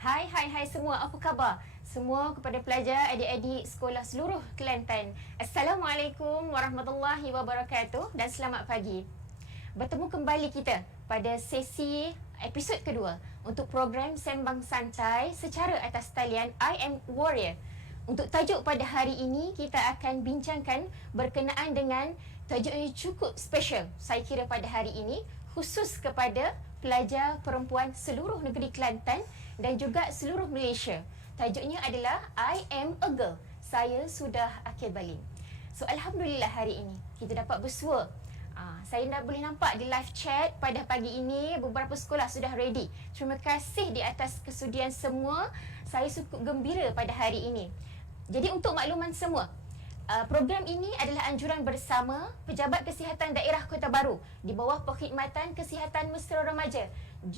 Hai semua, apa khabar? Semua kepada pelajar, adik-adik sekolah seluruh Kelantan. Assalamualaikum warahmatullahi wabarakatuh dan selamat pagi. Bertemu kembali kita pada sesi episod kedua untuk program Sembang Santai secara atas talian I Am Warrior. Untuk tajuk pada hari ini, kita akan bincangkan berkenaan dengan tajuk yang cukup special saya kira pada hari ini, khusus kepada pelajar perempuan seluruh negeri Kelantan dan juga seluruh Malaysia. Tajuknya adalah I Am a Girl. Saya sudah akil balik. So, Alhamdulillah hari ini kita dapat bersua. Saya dah boleh nampak di live chat pada pagi ini beberapa sekolah sudah ready. Terima kasih di atas kesudian semua. Saya cukup gembira pada hari ini. Jadi untuk makluman semua, program ini adalah anjuran bersama Pejabat Kesihatan Daerah Kota Baru di bawah Perkhidmatan Kesihatan Mesra Remaja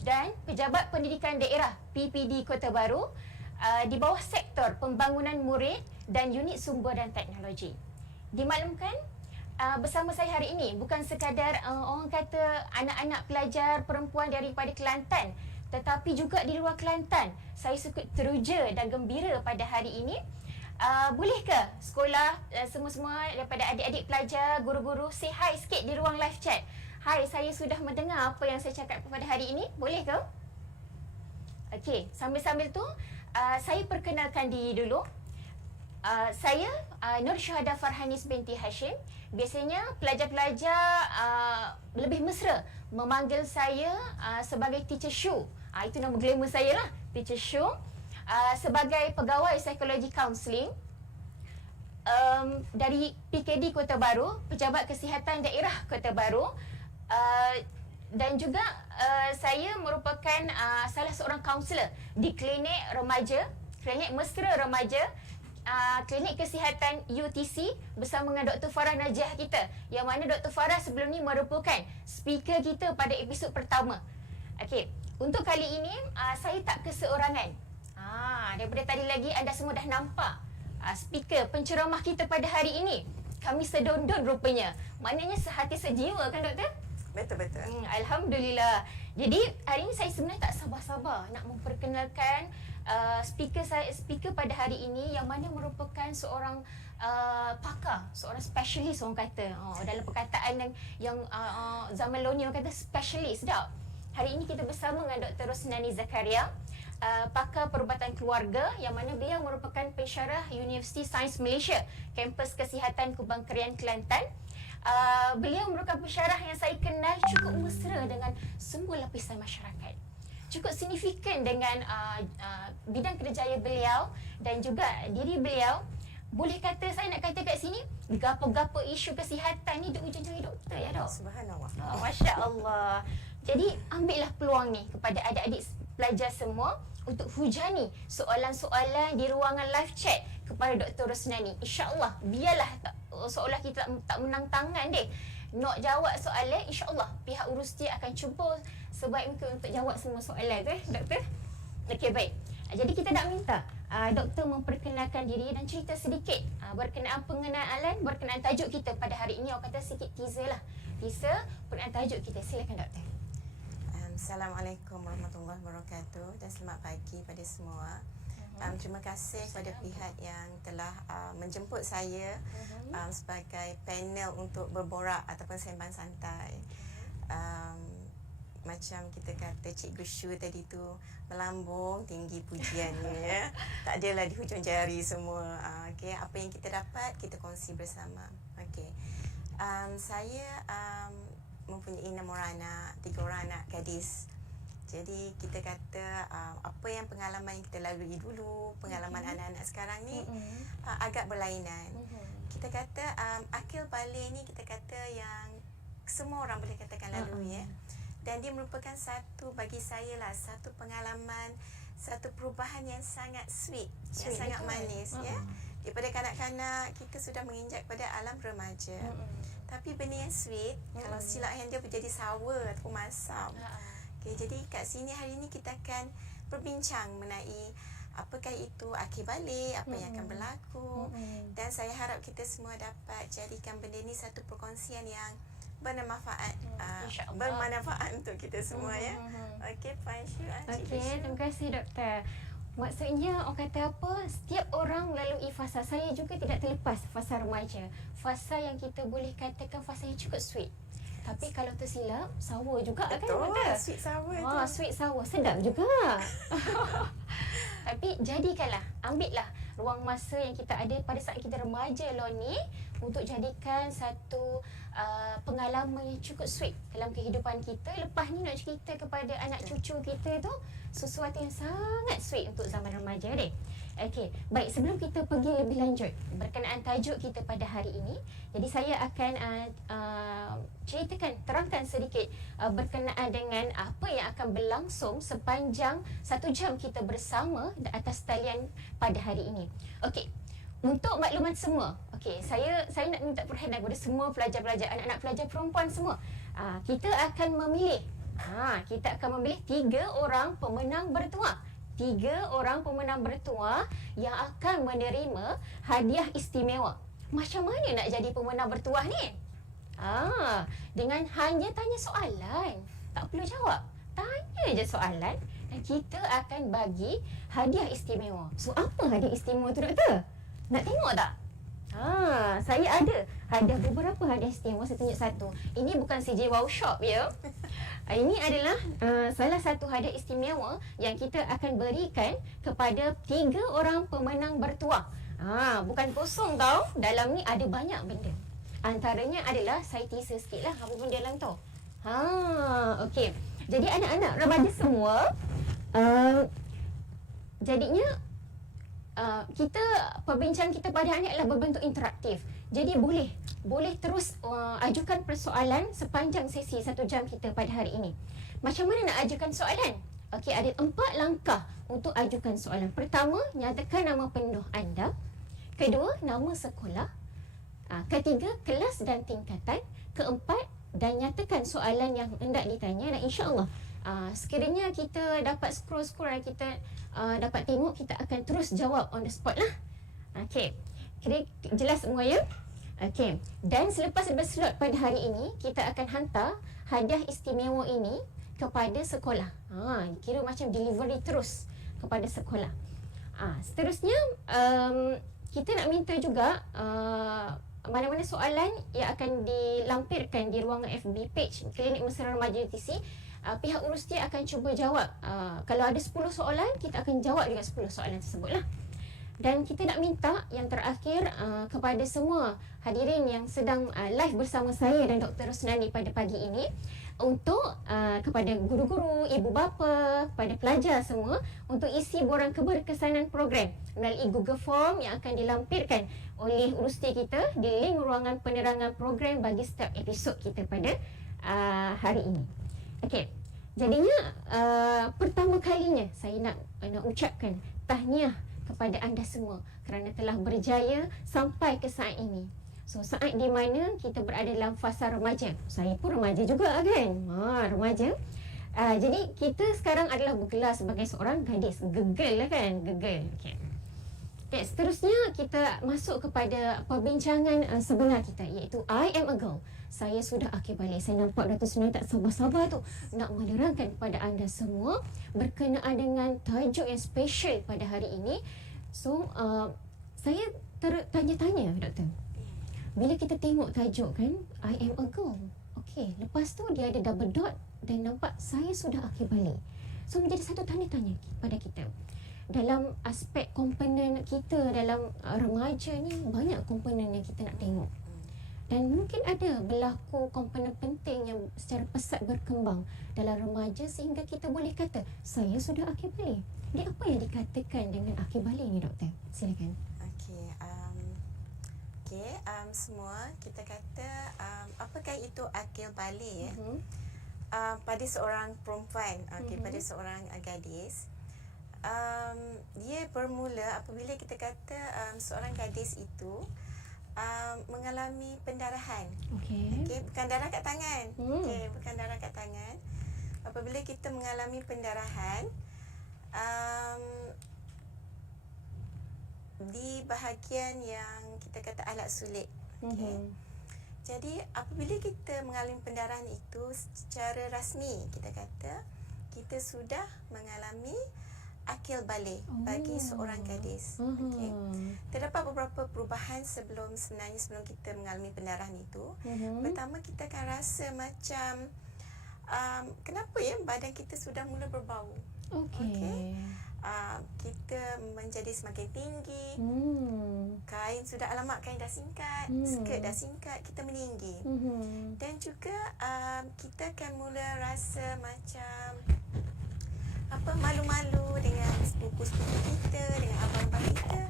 dan Pejabat Pendidikan Daerah PPD Kota Baru di bawah Sektor Pembangunan Murid dan Unit Sumber dan Teknologi. Dimaklumkan bersama saya hari ini bukan sekadar orang kata anak-anak pelajar perempuan daripada Kelantan, tetapi juga di luar Kelantan. Saya cukup teruja dan gembira pada hari ini. Bolehkah sekolah semua-semua daripada adik-adik pelajar, guru-guru say hi sikit di ruang live chat? Hai, saya sudah mendengar apa yang saya cakap pada hari ini. Boleh ke? Okey, sambil-sambil tu saya perkenalkan diri dulu. Saya Nur Syuhada Farhanis binti Hashim. Biasanya pelajar-pelajar lebih mesra memanggil saya sebagai Teacher Shu. Itu nama glamour saya lah, Teacher Shu. Sebagai pegawai psikologi kaunseling dari PKD Kota Baru, Pejabat Kesihatan Daerah Kota Baru, dan juga saya merupakan salah seorang kaunselor di klinik remaja, klinik mesra remaja, klinik kesihatan UTC bersama dengan Dr. Farah Najiah kita, yang mana Dr. Farah sebelum ni merupakan speaker kita pada episod pertama. Okey, untuk kali ini saya tak keseorangan. Daripada tadi lagi anda semua dah nampak speaker penceramah kita pada hari ini. Kami sedondon rupanya. Maknanya sehati sejiwa kan doktor? Betul-betul. Alhamdulillah. Jadi hari ini saya sebenarnya tak sabar-sabar nak memperkenalkan speaker pada hari ini yang mana merupakan seorang pakar, seorang specialist orang kata. Dalam perkataan yang zaman lonia orang kata specialist dah. Hari ini kita bersama dengan Dr. Rosnani Zakaria, pakar perubatan keluarga yang mana beliau merupakan pensyarah Universiti Sains Malaysia, kampus Kesihatan Kubang Krian Kelantan. Beliau merupakan pensyarah yang saya kenal cukup mesra dengan semua lapisan masyarakat. Cukup signifikan dengan bidang kerjaya beliau dan juga diri beliau. Boleh kata, saya nak kata kat sini, gapo-gapo isu kesihatan ni duk ujung-ujung doktor ya dok? Subhanallah. Masya Allah. Jadi ambillah peluang ni kepada adik-adik pelajar semua untuk hujani soalan-soalan di ruangan live chat kepada Dr. Rosnani. InsyaAllah, biarlah seolah kita tak menang tangan deh. Nak jawab soalan, insyaAllah pihak urus dia akan cuba sebaik mungkin untuk jawab semua soalan tu doktor. Okey, baik. Jadi kita nak minta doktor memperkenalkan diri dan cerita sedikit berkenaan pengenalan, berkenaan tajuk kita pada hari ini. Orang kata sikit teaser lah. Teaser berkenaan tajuk kita. Silakan doktor. Assalamualaikum warahmatullahi wabarakatuh dan selamat pagi pada semua. Terima kasih kepada pihak yang telah menjemput saya sebagai panel untuk berborak ataupun sembang santai. Macam kita kata Cikgu Shu tadi tu, melambung tinggi pujiannya ya. Tak adalah di hujung jari semua. Okay, apa yang kita dapat kita kongsi bersama. Okay. Saya mempunyai 6 orang anak, 3 orang anak gadis. Jadi kita kata apa yang pengalaman yang kita lalui dulu, pengalaman anak-anak sekarang ni agak berlainan. Kita kata akil balik ni kita kata yang semua orang boleh katakan lalui ya. Dan dia merupakan satu, bagi saya lah, satu pengalaman, satu perubahan yang sangat sweet yang sangat manis ya. Daripada kanak-kanak kita sudah menginjak pada alam remaja. Tapi benda yang sweet, kalau silap yang dia menjadi sour ataupun masam. Okay, jadi kat sini hari ini kita akan berbincang mengenai apakah itu akhir balik, apa yang akan berlaku. Dan saya harap kita semua dapat jadikan benda ni satu perkongsian yang bermanfaat, bermanfaat untuk kita semua ya. Okey, Puan Shu. Okey, terima kasih doktor. Maksudnya orang kata apa, setiap orang melalui fasa. Saya juga tidak terlepas fasa remaja. Fasa yang kita boleh katakan fasa yang cukup sweet. Tapi kalau tersilap, sour juga kan Betul, doktor? sweet sour tu. Sweet sour, sedap juga. Tapi jadikanlah, ambillah ruang masa yang kita ada pada saat kita remaja ni untuk jadikan satu pengalaman yang cukup sweet dalam kehidupan kita. Lepas ni nak cerita kepada anak cucu kita tu sesuatu yang sangat sweet untuk zaman remaja deh. Okey, baik, sebelum kita pergi lebih lanjut berkenaan tajuk kita pada hari ini, jadi saya akan terangkan sedikit berkenaan dengan apa yang akan berlangsung sepanjang 1 jam kita bersama di atas talian pada hari ini. Okey, untuk makluman semua, saya nak minta perhatian kepada semua pelajar-pelajar, anak-anak pelajar perempuan semua. Kita akan memilih 3 orang pemenang bertuah. 3 orang pemenang bertuah yang akan menerima hadiah istimewa. Macam mana nak jadi pemenang bertuah ni? Dengan hanya tanya soalan. Tak perlu jawab. Tanya je soalan dan kita akan bagi hadiah istimewa. So, apa hadiah istimewa tu, doktor? Nak tengok tak? Saya ada beberapa hadiah istimewa. Saya tunjuk satu. Ini bukan CJ Wow Shop ya. Ini adalah salah satu hadiah istimewa yang kita akan berikan kepada 3 orang pemenang bertuah. Bukan kosong tau. Dalam ni ada banyak benda. Antaranya adalah, saya teaser sikit lah apa benda dalam tu. Okey. Jadi anak-anak remaja semua, jadinya perbincangan kita pada hari ini adalah berbentuk interaktif. Jadi boleh terus ajukan persoalan sepanjang sesi 1 jam kita pada hari ini. Macam mana nak ajukan soalan? Okey, ada 4 langkah untuk ajukan soalan. Pertama, nyatakan nama penuh anda. Kedua, nama sekolah. Ketiga, kelas dan tingkatan. Keempat, dan nyatakan soalan yang hendak ditanya. Dan insya-Allah sekiranya kita dapat scroll dan kita dapat tengok, kita akan terus jawab on the spot lah. Okey, kira jelas semua ya? Okey, dan selepas berslot pada hari ini, kita akan hantar hadiah istimewa ini kepada sekolah. Kira macam delivery terus kepada sekolah. Seterusnya, kita nak minta juga mana-mana soalan yang akan dilampirkan di ruangan FB page Klinik Mesra Remaja UTC, pihak urusi akan cuba jawab. Kalau ada 10 soalan, kita akan jawab juga 10 soalan tersebut lah. Dan kita nak minta yang terakhir kepada semua hadirin yang sedang live bersama saya dan Dr. Rosnani pada pagi ini, untuk kepada guru-guru, ibu bapa, kepada pelajar semua, untuk isi borang keberkesanan program melalui Google Form yang akan dilampirkan oleh urusi kita di link ruangan penerangan program bagi setiap episod kita pada hari ini. Okey, jadinya pertama kalinya saya nak ucapkan tahniah kepada anda semua kerana telah berjaya sampai ke saat ini. So, saat di mana kita berada dalam fasa remaja. Saya pun remaja juga kan. Remaja. Jadi kita sekarang adalah bergelar sebagai seorang gadis. Gegel lah kan. Gegel. Okay. Seterusnya kita masuk kepada perbincangan sebenar kita, iaitu I am a girl. Saya sudah akhir balik. Saya nampak Dato' Sunai tak sabar-sabar tu nak menerangkan kepada anda semua berkenaan dengan tajuk yang special pada hari ini. So, saya tanya-tanya, doktor. Bila kita tengok tajuk kan, I am a girl. Okey, lepas tu dia ada double dot dan nampak saya sudah akhir balik. So, menjadi satu tanya-tanya pada kita. Dalam aspek komponen kita dalam remaja ni, banyak komponen yang kita nak tengok. Dan mungkin ada berlaku komponen penting yang secara pesat berkembang dalam remaja sehingga kita boleh kata, saya sudah akhir balik. Jadi apa yang dikatakan dengan akhir balik ni, doktor? Silakan. Semua kita kata apakah itu akil balik ya? Pada seorang perempuan, pada seorang gadis, dia bermula apabila kita kata seorang gadis itu mengalami pendarahan. Bukan darah kat tangan. Bukan darah kat tangan. Apabila kita mengalami pendarahan di bahagian yang kita kata alat sulit. Jadi apabila kita mengalami pendarahan itu secara rasmi, kita kata kita sudah mengalami akil balik bagi seorang gadis. Okey. Terdapat beberapa perubahan sebelum kita mengalami pendarahan itu. Pertama, kita akan rasa macam kenapa ya badan kita sudah mula berbau. Okey. Kita menjadi semakin tinggi. Kain sudah, alamak, kain dah singkat, skirt dah singkat, kita meninggi. Dan juga kita akan mula rasa macam malu-malu dengan sepupu-sepupu kita, dengan abang-abang kita,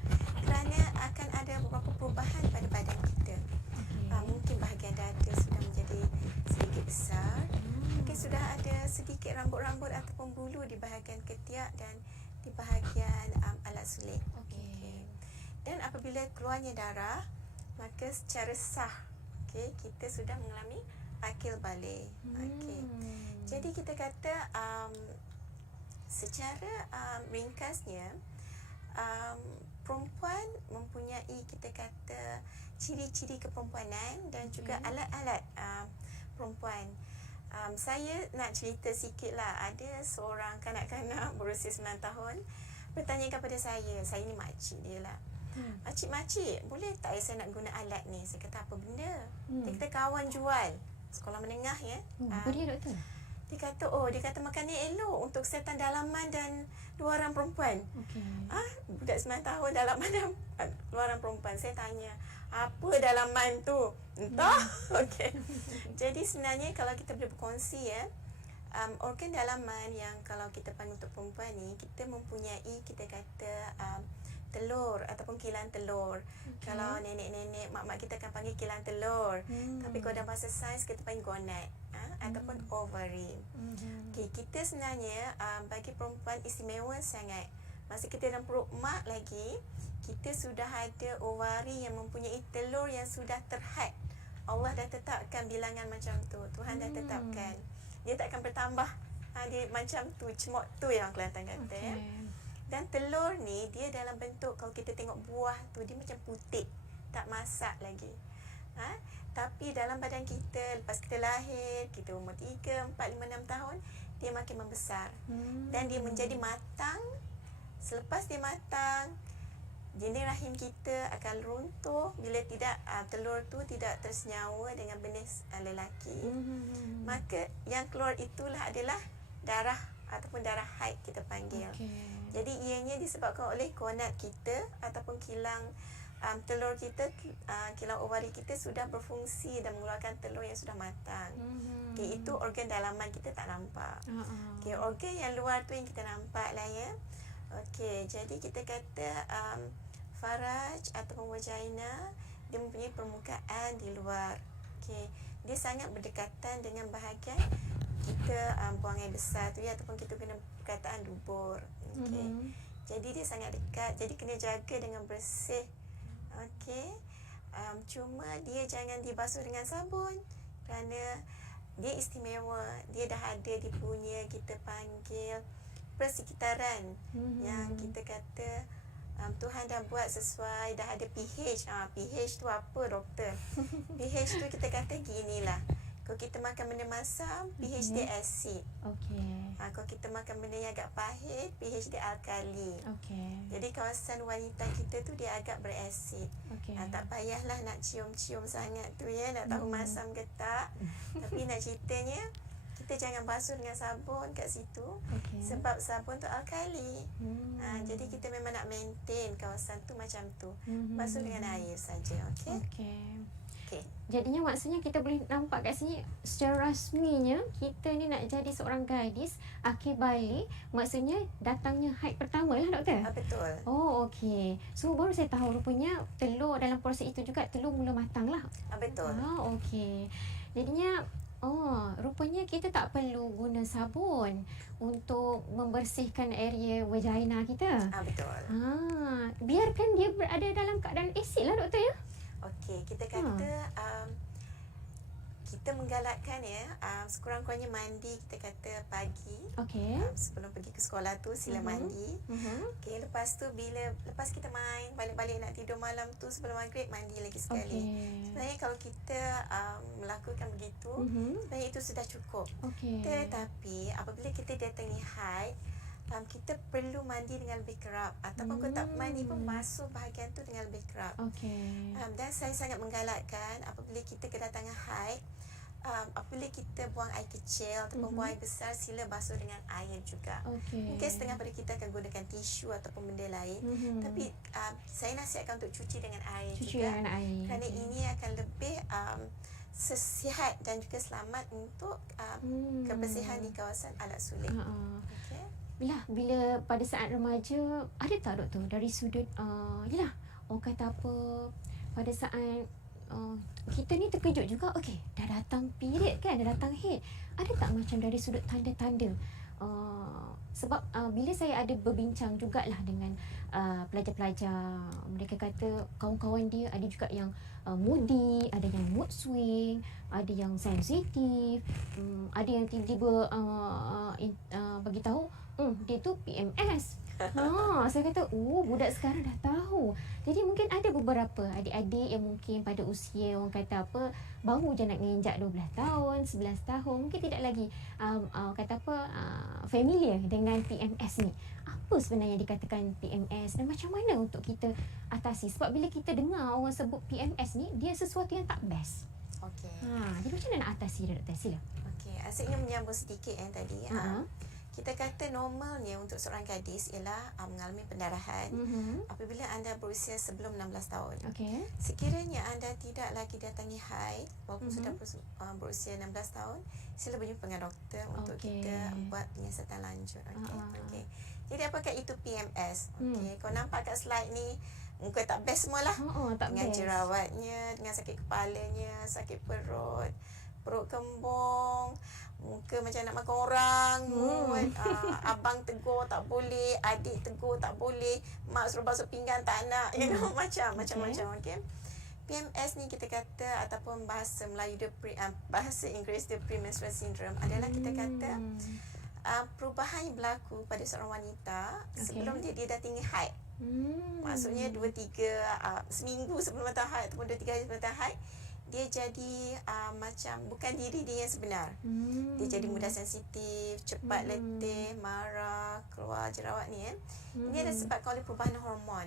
kerana akan ada beberapa perubahan pada badan kita. Mungkin bahagian dada sudah menjadi sedikit besar. Mungkin sudah ada sedikit rambut-rambut ataupun bulu di bahagian ketiak dan di bahagian alat sulit. Dan apabila keluarnya darah, maka secara sah kita sudah mengalami akil balik. Jadi kita kata secara ringkasnya, perempuan mempunyai, kita kata, ciri-ciri keperempuanan dan juga alat-alat perempuan. Saya nak cerita sikit lah. Ada seorang kanak-kanak berusia 9 tahun bertanya kepada saya ni makcik dia lah. Makcik, boleh tak saya nak guna alat ni? Saya kata, apa benda? Dia kata, kawan jual. Sekolah menengah ya. Apa dia, doktor? Dia kata makan ni elok untuk kesihatan dalaman dan luaran perempuan. Budak 9 tahun dalaman dan luaran perempuan. Saya tanya, apa dalaman tu? Entah. Jadi sebenarnya kalau kita boleh berkongsi ya, organ dalaman yang kalau kita panggil untuk perempuan ni, kita mempunyai, kita kata, telur ataupun kilang telur. Kalau nenek-nenek, mak-mak kita akan panggil kilang telur. Tapi kalau dalam bahasa sains kita panggil gonad ataupun ovary. Kita sebenarnya bagi perempuan istimewa sangat. Masa kita dalam perut mak lagi, kita sudah ada ovary yang mempunyai telur yang sudah terhad. Allah dah tetapkan bilangan macam tu. Tuhan dah tetapkan. Dia tak akan bertambah. Dia macam tu, cemok tu yang Kelantan kata ya. Dan telur ni dia dalam bentuk, kalau kita tengok buah tu, dia macam putih, tak masak lagi. Tapi dalam badan kita, lepas kita lahir, kita umur 3, 4, 5, 6 tahun, dia makin membesar. Dan dia menjadi matang. Selepas dia matang, janin rahim kita akan runtuh bila tidak telur tu tidak tersenyawa dengan benih lelaki. Maka yang keluar itulah adalah darah ataupun darah haid kita panggil. Jadi ianya disebabkan oleh gonad kita ataupun kilang telur kita, kilang ovari kita sudah berfungsi dan mengeluarkan telur yang sudah matang. Itu organ dalaman kita tak nampak. Organ yang luar tu yang kita nampak lah ya. Jadi kita kata faraj ataupun vagina, dia mempunyai permukaan di luar. Dia sangat berdekatan dengan bahagian kita buang air besar tu ya, ataupun kita guna perkataan dubur. Jadi dia sangat dekat. Jadi kena jaga dengan bersih. Cuma dia jangan dibasuh dengan sabun kerana dia istimewa. Dia dah ada, dia punya, kita panggil persekitaran yang kita kata Tuhan dah buat sesuai, dah ada pH. pH tu apa, doktor? pH tu kita kata ginilah. Kalau kita makan benda masam, pH dia asid. Kalau kita makan benda yang agak pahit, pH dia alkali. Jadi kawasan wanita kita tu dia agak berasid. Tak payahlah nak cium-cium sangat tu ya, nak tahu masam ke tak. Tapi nak ceritanya, kita jangan basuh dengan sabun kat situ. Sebab sabun tu alkali. Jadi kita memang nak maintain kawasan tu macam tu. Basuh dengan air saja. Jadinya maksudnya kita boleh nampak kat sini secara rasminya kita ni nak jadi seorang gadis akil balik, maksudnya datangnya haid pertama lah, doktor? Betul. So baru saya tahu rupanya telur dalam proses itu juga telur mula matang lah. Betul. Jadinya rupanya kita tak perlu guna sabun untuk membersihkan area vagina kita. Betul. Biarkan dia berada dalam keadaan asid lah, doktor ya? Kita kata kita menggalakkan ya, sekurang-kurangnya mandi, kita kata pagi. Sebelum pergi ke sekolah tu sila mandi. Lepas tu lepas kita main, balik-balik nak tidur malam tu sebelum maghrib mandi lagi sekali. Sebenarnya kalau kita melakukan begitu, sebenarnya itu sudah cukup. Tetapi apabila kita datangi haid, kita perlu mandi dengan lebih kerap, ataupun kalau tak mandi pun basuh bahagian tu dengan lebih kerap. Okey. Dan saya sangat menggalakkan apabila kita kedatangan haid, apabila kita buang air kecil ataupun buang air besar, sila basuh dengan air juga. Okey. Mungkin setengah pada kita akan gunakan tisu ataupun benda lain, tapi saya nasihatkan untuk cuci dengan air Cuci juga, dengan air. kerana ini akan lebih sihat dan juga selamat untuk kebersihan di kawasan alat sulit. Okey. Bila pada saat remaja, ada tak doktor dari sudut yalah, orang kata apa, pada saat kita ni terkejut juga, okey, dah datang period kan, dah datang haid. Ada tak macam dari sudut tanda-tanda? Sebab bila saya ada berbincang jugalah dengan pelajar-pelajar, mereka kata kawan-kawan dia ada juga yang moody, ada yang mood swing, ada yang sensitif, ada yang tiba-tiba bagi tahu dia tu PMS. Saya kata, budak sekarang dah tahu. Jadi mungkin ada beberapa adik-adik yang mungkin pada usia orang kata apa, baru je nak menginjak 12 tahun, 11 tahun, mungkin tidak lagi familiar dengan PMS ni. Apa sebenarnya dikatakan PMS dan macam mana untuk kita atasi? Sebab bila kita dengar orang sebut PMS ni, dia sesuatu yang tak best. Okey. Jadi macam mana nak atasi dia, doktor? Sila. Okey, saya ingin menyambung sedikit tadi. Kita kata normalnya untuk seorang gadis ialah mengalami pendarahan apabila anda berusia sebelum 16 tahun. Okey. Sekiranya anda tidak lagi datangi haid walaupun sudah berusia 16 tahun, sila berjumpa dengan doktor untuk kita buat penyiasatan lanjut. Okey. Jadi apakah itu PMS? Okey, kau nampak kat slide ni, muka tak best semualah. Tak dengan best. jerawatnya, dengan sakit kepalanya, sakit perut, perut kembung, muka macam nak makan orang, abang tegur tak boleh, adik tegur tak boleh, mak suruh basuh pinggan tak nak, macam-macam. Okey. PMS ni kita kata, ataupun bahasa Melayu dia bahasa Inggeris dia premenstrual syndrome, adalah kita kata perubahan yang berlaku pada seorang wanita sebelum dia dah tinggi haid. Maksudnya 2-3 seminggu sebelum datang haid ataupun 2-3 hari sebelum datang haid, dia jadi macam bukan diri dia yang sebenar. Dia jadi mudah sensitif, cepat letih, marah, keluar jerawat ni. Ini adalah sebabkan oleh perubahan hormon.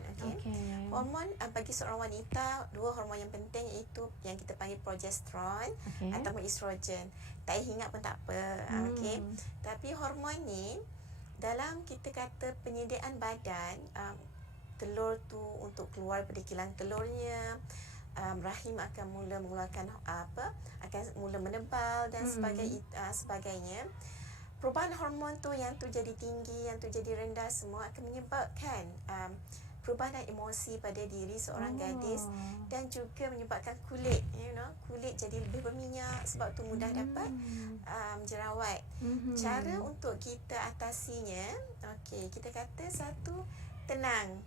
Hormon bagi seorang wanita, 2 hormon yang penting, iaitu yang kita panggil progesteron ataupun estrogen. Tak ingat pun tak apa. Tapi hormon ni dalam kita kata penyediaan badan, telur tu untuk keluar daripada kilang telurnya, rahim akan mula mengeluarkan akan mula menebal dan sebagainya. Perubahan hormon tu, yang tu jadi tinggi, yang tu jadi rendah, semua akan menyebabkan perubahan emosi pada diri seorang gadis, dan juga menyebabkan kulit jadi lebih berminyak, sebab tu mudah dapat jerawat. Cara untuk kita atasinya, kita kata satu, tenang.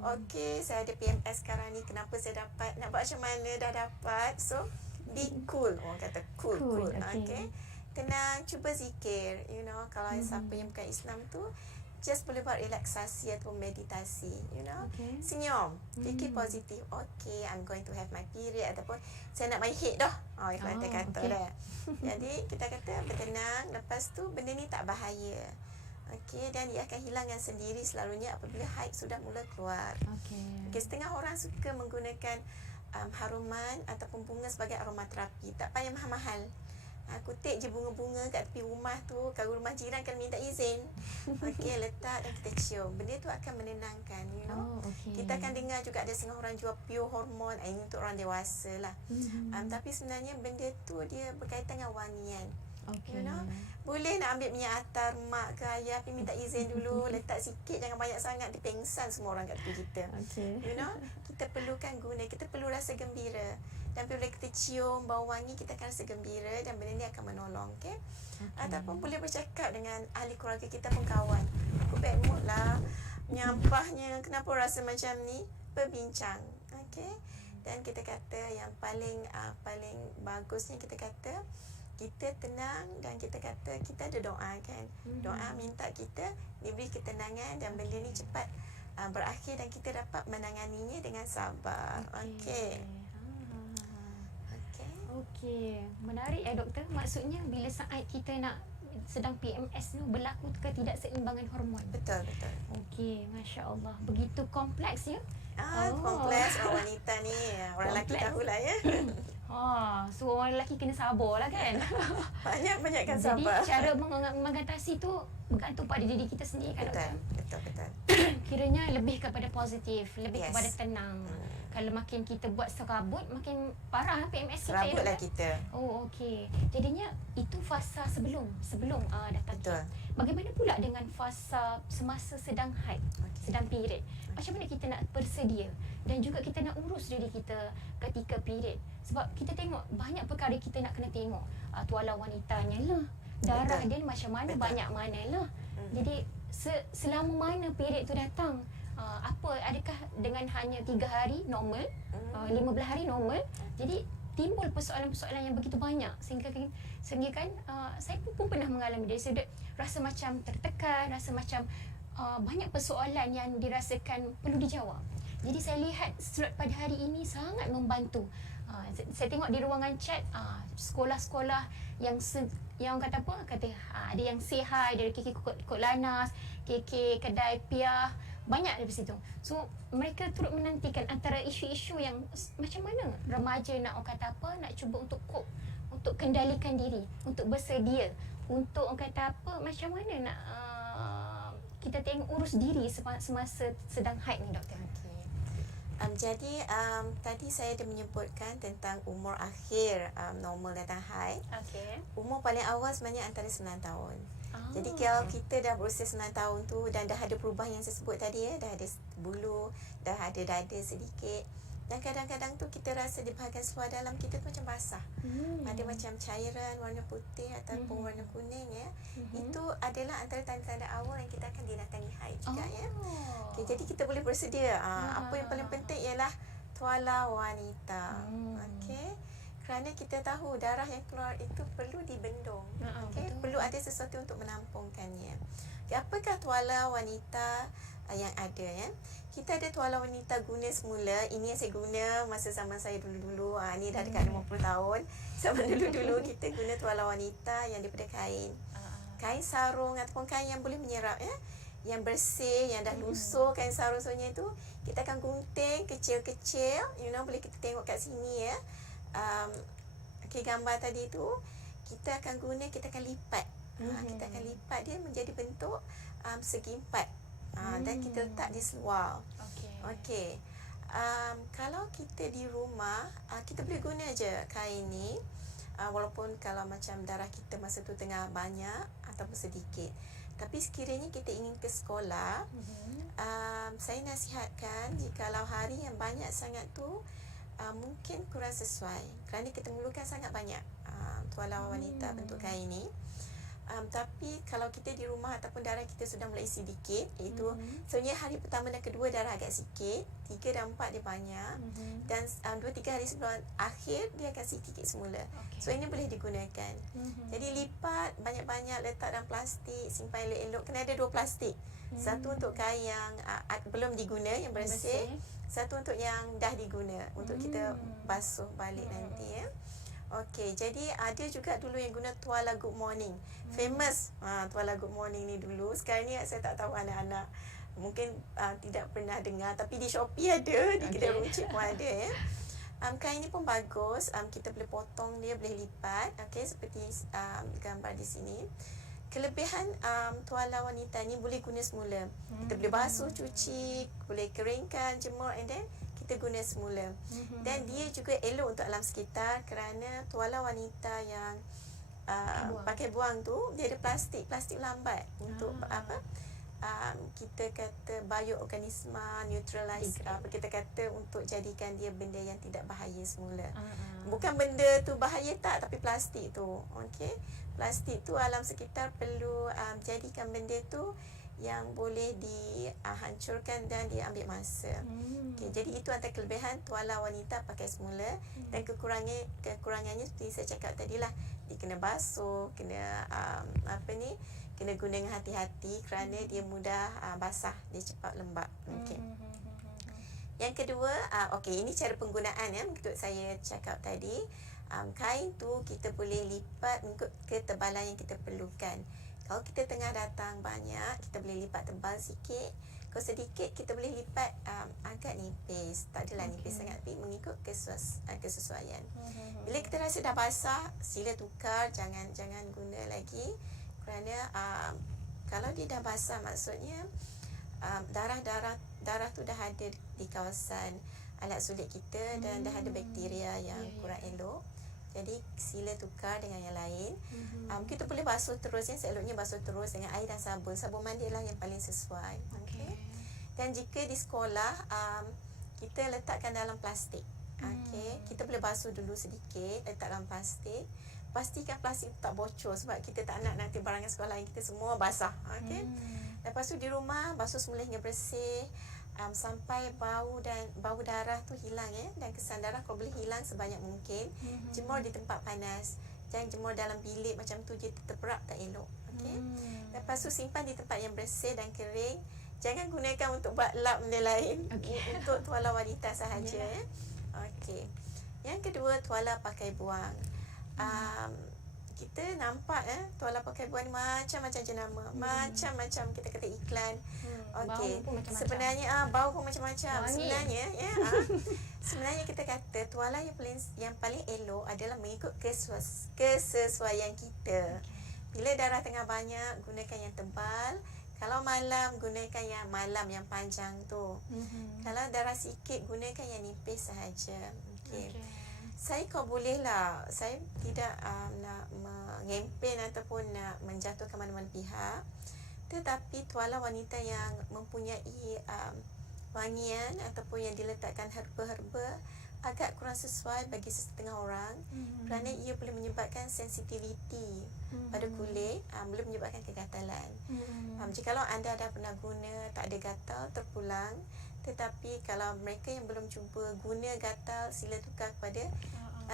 Okey, saya ada PMS sekarang ni, kenapa saya dapat, nak buat macam mana dah dapat. So be cool, orang kata cool. Okey, tenang, cuba zikir. Kalau siapa yang bukan Islam tu, just boleh buat relaksasi atau meditasi. Senyum, fikir positif. Okay, I'm going to have my period, ataupun saya nak my head dah. Kata dah. Jadi kita kata bertenang. Lepas tu benda ni tak bahaya. Okey, dan dia akan hilang dengan sendiri selalunya apabila haid sudah mula keluar. Okey, setengah orang suka menggunakan haruman ataupun bunga sebagai aromaterapi. Tak payah mahal-mahal. Kutip je bunga-bunga kat tepi rumah tu, kalau rumah jiran kan minta izin. Okey, letak dan kita cium. Benda tu akan menenangkan, Kita akan dengar juga ada setengah orang jual pure hormon. Ini untuk orang dewasa lah. Tapi sebenarnya benda tu dia berkaitan dengan wangian. Boleh nak ambil minyak atar mak ke ayah, tapi minta izin dulu, letak sikit, jangan banyak sangat, dia pengsan semua orang kat tepi kita. Kita perlukan guna, kita perlu rasa gembira, dan bila kita cium bau wangi, kita akan rasa gembira, dan benda ni akan menolong. Ataupun boleh bercakap dengan ahli keluarga kita pun, kawan, aku bad mood lah, nyampahnya, kenapa rasa macam ni, berbincang. Dan kita kata yang paling bagusnya, kita kata kita tenang, dan kita kata kita ada doa kan. Doa minta kita diberi ketenangan, dan benda ni cepat berakhir, dan kita dapat menanganinya dengan sabar. Okey, menarik doktor. Maksudnya bila saat kita nak sedang PMS tu berlaku ketidakseimbangan hormon. Betul, betul. Okey, masya-Allah. Begitu kompleks ya. Kompleks orang wanita ni. Orang lelaki Kompleks. tahulah ya. So orang lelaki kena sabar lah kan. Banyakkan Jadi sabar. cara mengatasi tu bergantung pada diri kita sendiri kan, Betul, doktor. betul. Kiranya lebih kepada positif, lebih Yes. kepada tenang. Kalau makin kita buat serabut, makin parah PMS kita. Serabutlah doktor. kita. Oh, okey. Jadinya itu fasa sebelum datang. Betul. Bagaimana pula dengan fasa semasa sedang haid, sedang period? Macam mana kita nak bersedia dan juga kita nak urus diri kita ketika period? Sebab kita tengok banyak perkara kita nak kena tengok. Tuala wanitanya lah, darah Betul. dia macam mana, Betul. banyak mana lah. Jadi selama mana period tu datang, adakah dengan hanya 3 hari normal, 15 hari normal, jadi timbul persoalan-persoalan yang begitu banyak sehingga kan saya pun pernah mengalami dari sudut rasa macam tertekan, rasa macam banyak persoalan yang dirasakan perlu dijawab. Jadi saya lihat slot pada hari ini sangat membantu. Saya tengok di ruangan chat sekolah-sekolah yang orang kata apa? Ada yang say hi dari KK Kok Lanas, KK Kedai Piah, banyak dari situ. So mereka turut menantikan antara isu-isu yang macam mana remaja nak orang kata apa, nak cuba untuk cope, untuk kendalikan diri, untuk bersedia, untuk orang kata apa, macam mana nak kita tengok urus diri semasa sedang haid ni, doktor. Jadi tadi saya dah menyebutkan tentang umur akhir normal datang haid. Okey. Umur paling awal sebenarnya antara 9 tahun. Jadi kalau kita dah berusia 9 tahun tu dan dah ada perubahan yang saya sebut tadi ya, dah ada bulu, dah ada dada sedikit. Dan kadang-kadang tu kita rasa di bahagian seluar dalam kita tu macam basah. Ada macam cairan warna putih ataupun warna kuning ya. Itu adalah antara tanda-tanda awal yang kita akan didatangi haid juga ya. Okay, jadi kita boleh bersedia. Apa yang paling penting ialah tuala wanita. Okey. Kerana kita tahu darah yang keluar itu perlu dibendung. Okey, perlu ada sesuatu untuk menampungkannya. Okay, apakah tuala wanita yang ada ya? Kita ada tuala wanita guna semula. Ini yang saya guna masa zaman saya dulu-dulu. Ni dah dekat 50 tahun. Zaman dulu-dulu kita guna tuala wanita yang daripada kain. Kain sarung ataupun kain yang boleh menyerap ya. Yang bersih, yang dah lusuh kain sarung-sarungnya tu, kita akan gunting kecil-kecil. Boleh kita tengok kat sini ya. Okey, gambar tadi tu kita akan guna, kita akan lipat. Kita akan lipat dia menjadi bentuk segi empat. Dan kita letak di seluar. Okey. Kalau kita di rumah, kita boleh guna je kain ni. Walaupun kalau macam darah kita masa tu tengah banyak ataupun sedikit. Tapi sekiranya kita ingin ke sekolah, saya nasihatkan jikalau hari yang banyak sangat tu mungkin kurang sesuai kerana kita memerlukan sangat banyak tuala wanita bentuk kain ni. Tapi kalau kita di rumah ataupun darah kita sudah mulai sedikit, iaitu sebenarnya hari pertama dan kedua darah agak sikit, 3 dan 4 dia banyak, dan 2-3 hari sebelum akhir dia akan sedikit semula. So ini boleh digunakan. Jadi lipat banyak-banyak, letak dalam plastik, simpan elok-elok. Kena ada 2 plastik. Satu untuk kain yang belum diguna, yang bersih. Satu untuk yang dah diguna, untuk kita basuh balik nanti ya. Okey, jadi ada juga dulu yang guna tuala Good Morning. Famous tuala Good Morning ni dulu. Sekarang ni saya tak tahu anak-anak mungkin tidak pernah dengar, tapi di Shopee ada, di kedai runcit pun ada ya. Kain ni pun bagus. Kita boleh potong dia, boleh lipat. Okey, seperti gambar di sini. Kelebihan tuala wanita ni boleh guna semula. Kita boleh basuh, cuci, boleh keringkan, jemur, and then kita guna semula. Dan dia juga elok untuk alam sekitar kerana tuala wanita yang pakai buang tu dia ada plastik lambat untuk kita kata bioorganisme neutralize, kita kata untuk jadikan dia benda yang tidak bahaya semula. Bukan benda tu bahaya tak, tapi plastik tu. Okey, plastik tu alam sekitar perlu jadikan benda tu yang boleh dihancurkan dan diambil masa. Okay, jadi itu antara kelebihan tuala wanita pakai semula. Dan kekurangannya seperti saya cakap tadi lah, dia kena basuh, kena kena guna dengan hati-hati kerana dia mudah basah, dia cepat lembab. Okay. Yang kedua, ini cara penggunaan yang untuk saya cakap tadi. Kain tu kita boleh lipat mengikut ketebalan yang kita perlukan. Kalau kita tengah datang banyak, kita boleh lipat tebal sikit. Kalau sedikit, kita boleh lipat agak nipis. Tak adalah nipis sangat, tapi mengikut kesesuaian. Bila kita rasa dah basah, sila tukar, jangan guna lagi. Kerana kalau dia dah basah, maksudnya darah tu dah ada di kawasan alat sulit kita dan dah ada bakteria yang kurang elok. Jadi sila tukar dengan yang lain. Kita boleh basuh terus, yang seloknya basuh terus dengan air dan sabun. Sabun mandi lah yang paling sesuai. Okay. Dan jika di sekolah, kita letakkan dalam plastik. Okay. Kita boleh basuh dulu sedikit, letak dalam plastik. Pastikan plastik tak bocor sebab kita tak nak nanti barangan sekolah yang kita semua basah. Okay. Lepas tu di rumah, basuh semula hingga bersih. Sampai bau darah tu hilang dan kesan darah kalau boleh hilang sebanyak mungkin. Jemur di tempat panas, jangan jemur dalam bilik macam tu, dia terperap, tak elok. Okay. Lepas tu simpan di tempat yang bersih dan kering. Jangan gunakan untuk buat lap benda lain. Untuk tuala wanita sahaja. Okay. Yang kedua, tuala pakai buang. Kita nampak tuala pakai buang ni macam-macam jenama, macam-macam kita kata iklan. Okey. Sebenarnya bau pun macam-macam. Sebenarnya sebenarnya kita kata tuala yang paling elok adalah mengikut kesesuaian kita. Bila darah tengah banyak, gunakan yang tebal. Kalau malam, gunakan yang malam yang panjang tu. Kalau darah sikit, gunakan yang nipis sahaja. Okey. Saya kalau bolehlah, saya tidak nak mengempen ataupun nak menjatuhkan mana-mana pihak. Tetapi tuala wanita yang mempunyai wangian ataupun yang diletakkan herba-herba agak kurang sesuai bagi setengah orang, kerana ia boleh menyebabkan sensitiviti pada kulit, boleh menyebabkan kegatalan. Jikalau anda dah pernah guna, tak ada gatal, terpulang. Tetapi kalau mereka yang belum cuba guna gatal, sila tukar kepada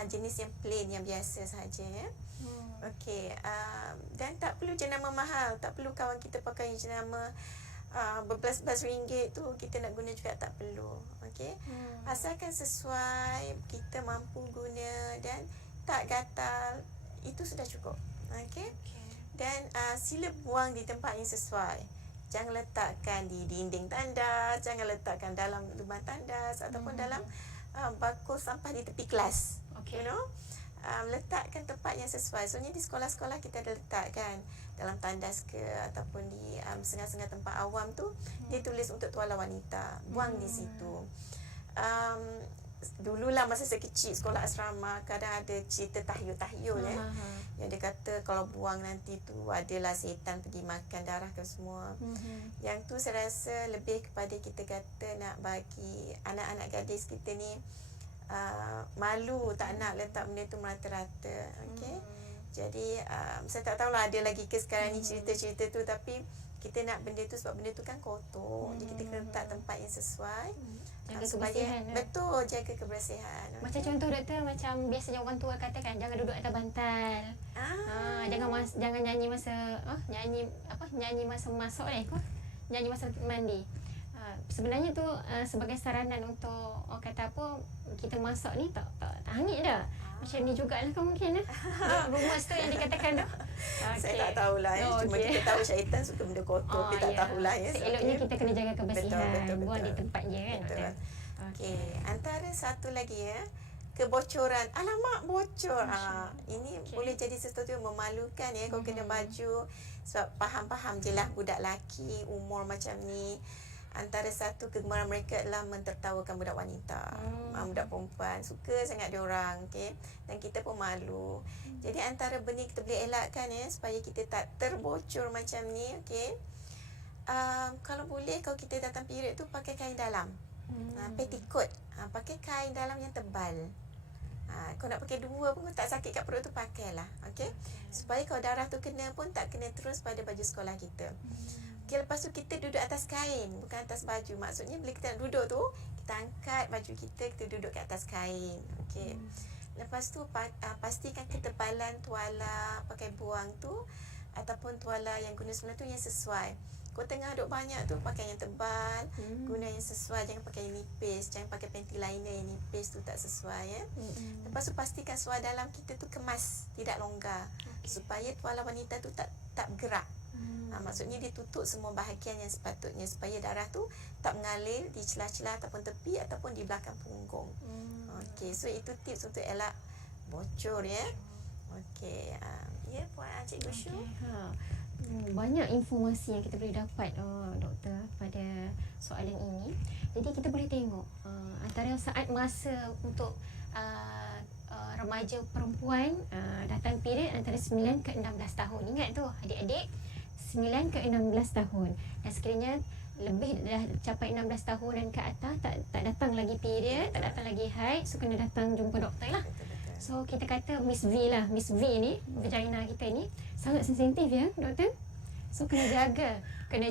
jenis yang plain, yang biasa sahaja. Okey, dan tak perlu jenama mahal, tak perlu kawan kita pakai jenama berbelas-belas ringgit tu kita nak guna juga, tak perlu. Okey, asalkan sesuai, kita mampu guna dan tak gatal, itu sudah cukup. Okey. Dan sila buang di tempat yang sesuai. Jangan letakkan di dinding tandas, jangan letakkan dalam lubang tandas ataupun dalam bakul sampah di tepi kelas. You know, letakkan tempat yang sesuai. Soalnya di sekolah-sekolah kita ada letakkan dalam tandas ke ataupun di sengah-sengah tempat awam tu, dia tulis untuk tuala wanita, buang di situ. Dululah masa saya kecil sekolah asrama, kadang ada cerita tahyul-tahyul yang dia kata kalau buang nanti tu adalah setan pergi makan darah ke semua. Yang tu saya rasa lebih kepada kita kata nak bagi anak-anak gadis kita ni malu, tak nak letak benda tu merata-rata. Okey. Jadi saya tak tahulah ada lagi ke sekarang ni cerita-cerita tu, tapi kita nak benda tu sebab benda tu kan kotor. Jadi kita kena letak tempat yang sesuai. Jaga kebersihan. Betul, jaga kebersihan. Macam contoh doktor, macam biasanya orang tua katakan jangan duduk atas bantal. Jangan nyanyi masa nyanyi masa masak nyanyi masa mandi. Sebenarnya tu sebagai saranan untuk orang kata apa, kita masak ni tak hangit dah. Macam ni jugalah mungkin rumus tu yang dikatakan tu. Saya tak tahulah cuma kita tahu syaitan suka benda kotor, kita tak tahulah Eloknya kita kena jaga kebersihan. Betul. Buang di tempat je kan. Betul. Okey, antara satu lagi kebocoran. Alamak, bocor. Ini boleh jadi sesuatu yang memalukan kalau kena baju, sebab faham je lah budak lelaki umur macam ni, antara satu kegemaran mereka adalah mentertawakan budak wanita. Budak perempuan suka sangat diorang, okey, dan kita pun malu. Jadi antara benda kita boleh elakkan supaya kita tak terbocor macam ni, okey. Kalau boleh, kalau kita datang period tu pakai kain dalam. Petticoat. Pakai kain dalam yang tebal. Kau nak pakai dua pun tak sakit kat perut tu, pakailah, okey. Supaya kalau darah tu kena pun tak kena terus pada baju sekolah kita. Okay, lepas tu kita duduk atas kain, bukan atas baju. Maksudnya bila kita nak duduk tu, kita angkat baju kita duduk kat atas kain. Okey. Lepas tu pastikan ketebalan tuala pakai buang tu ataupun tuala yang guna semula tu yang sesuai. Kau tengah duk banyak tu pakai yang tebal, guna yang sesuai, jangan pakai yang nipis, jangan pakai panty liner yang nipis tu tak sesuai ya. Lepas tu pastikan seluar dalam kita tu kemas, tidak longgar, supaya tuala wanita tu tak bergerak. Maksudnya dia tutup semua bahagian yang sepatutnya supaya darah tu tak mengalir di celah-celah ataupun tepi ataupun di belakang punggung. Okey, so itu tips untuk elak bocor ya. Okey, ya Puan Cikgu Syu. Banyak informasi yang kita boleh dapat doktor pada soalan ini. Jadi kita boleh tengok antara saat masa untuk remaja perempuan datang period antara 9 ke 16 tahun. Ingat tu adik-adik, 9 ke 16 tahun. Dan sekiranya lebih dah capai 16 tahun dan ke atas tak datang lagi period, tak datang lagi haid, so kena datang jumpa doktor lah. So kita kata Miss V lah, Miss V ni, vagina kita ni sangat sensitif ya doktor. So kena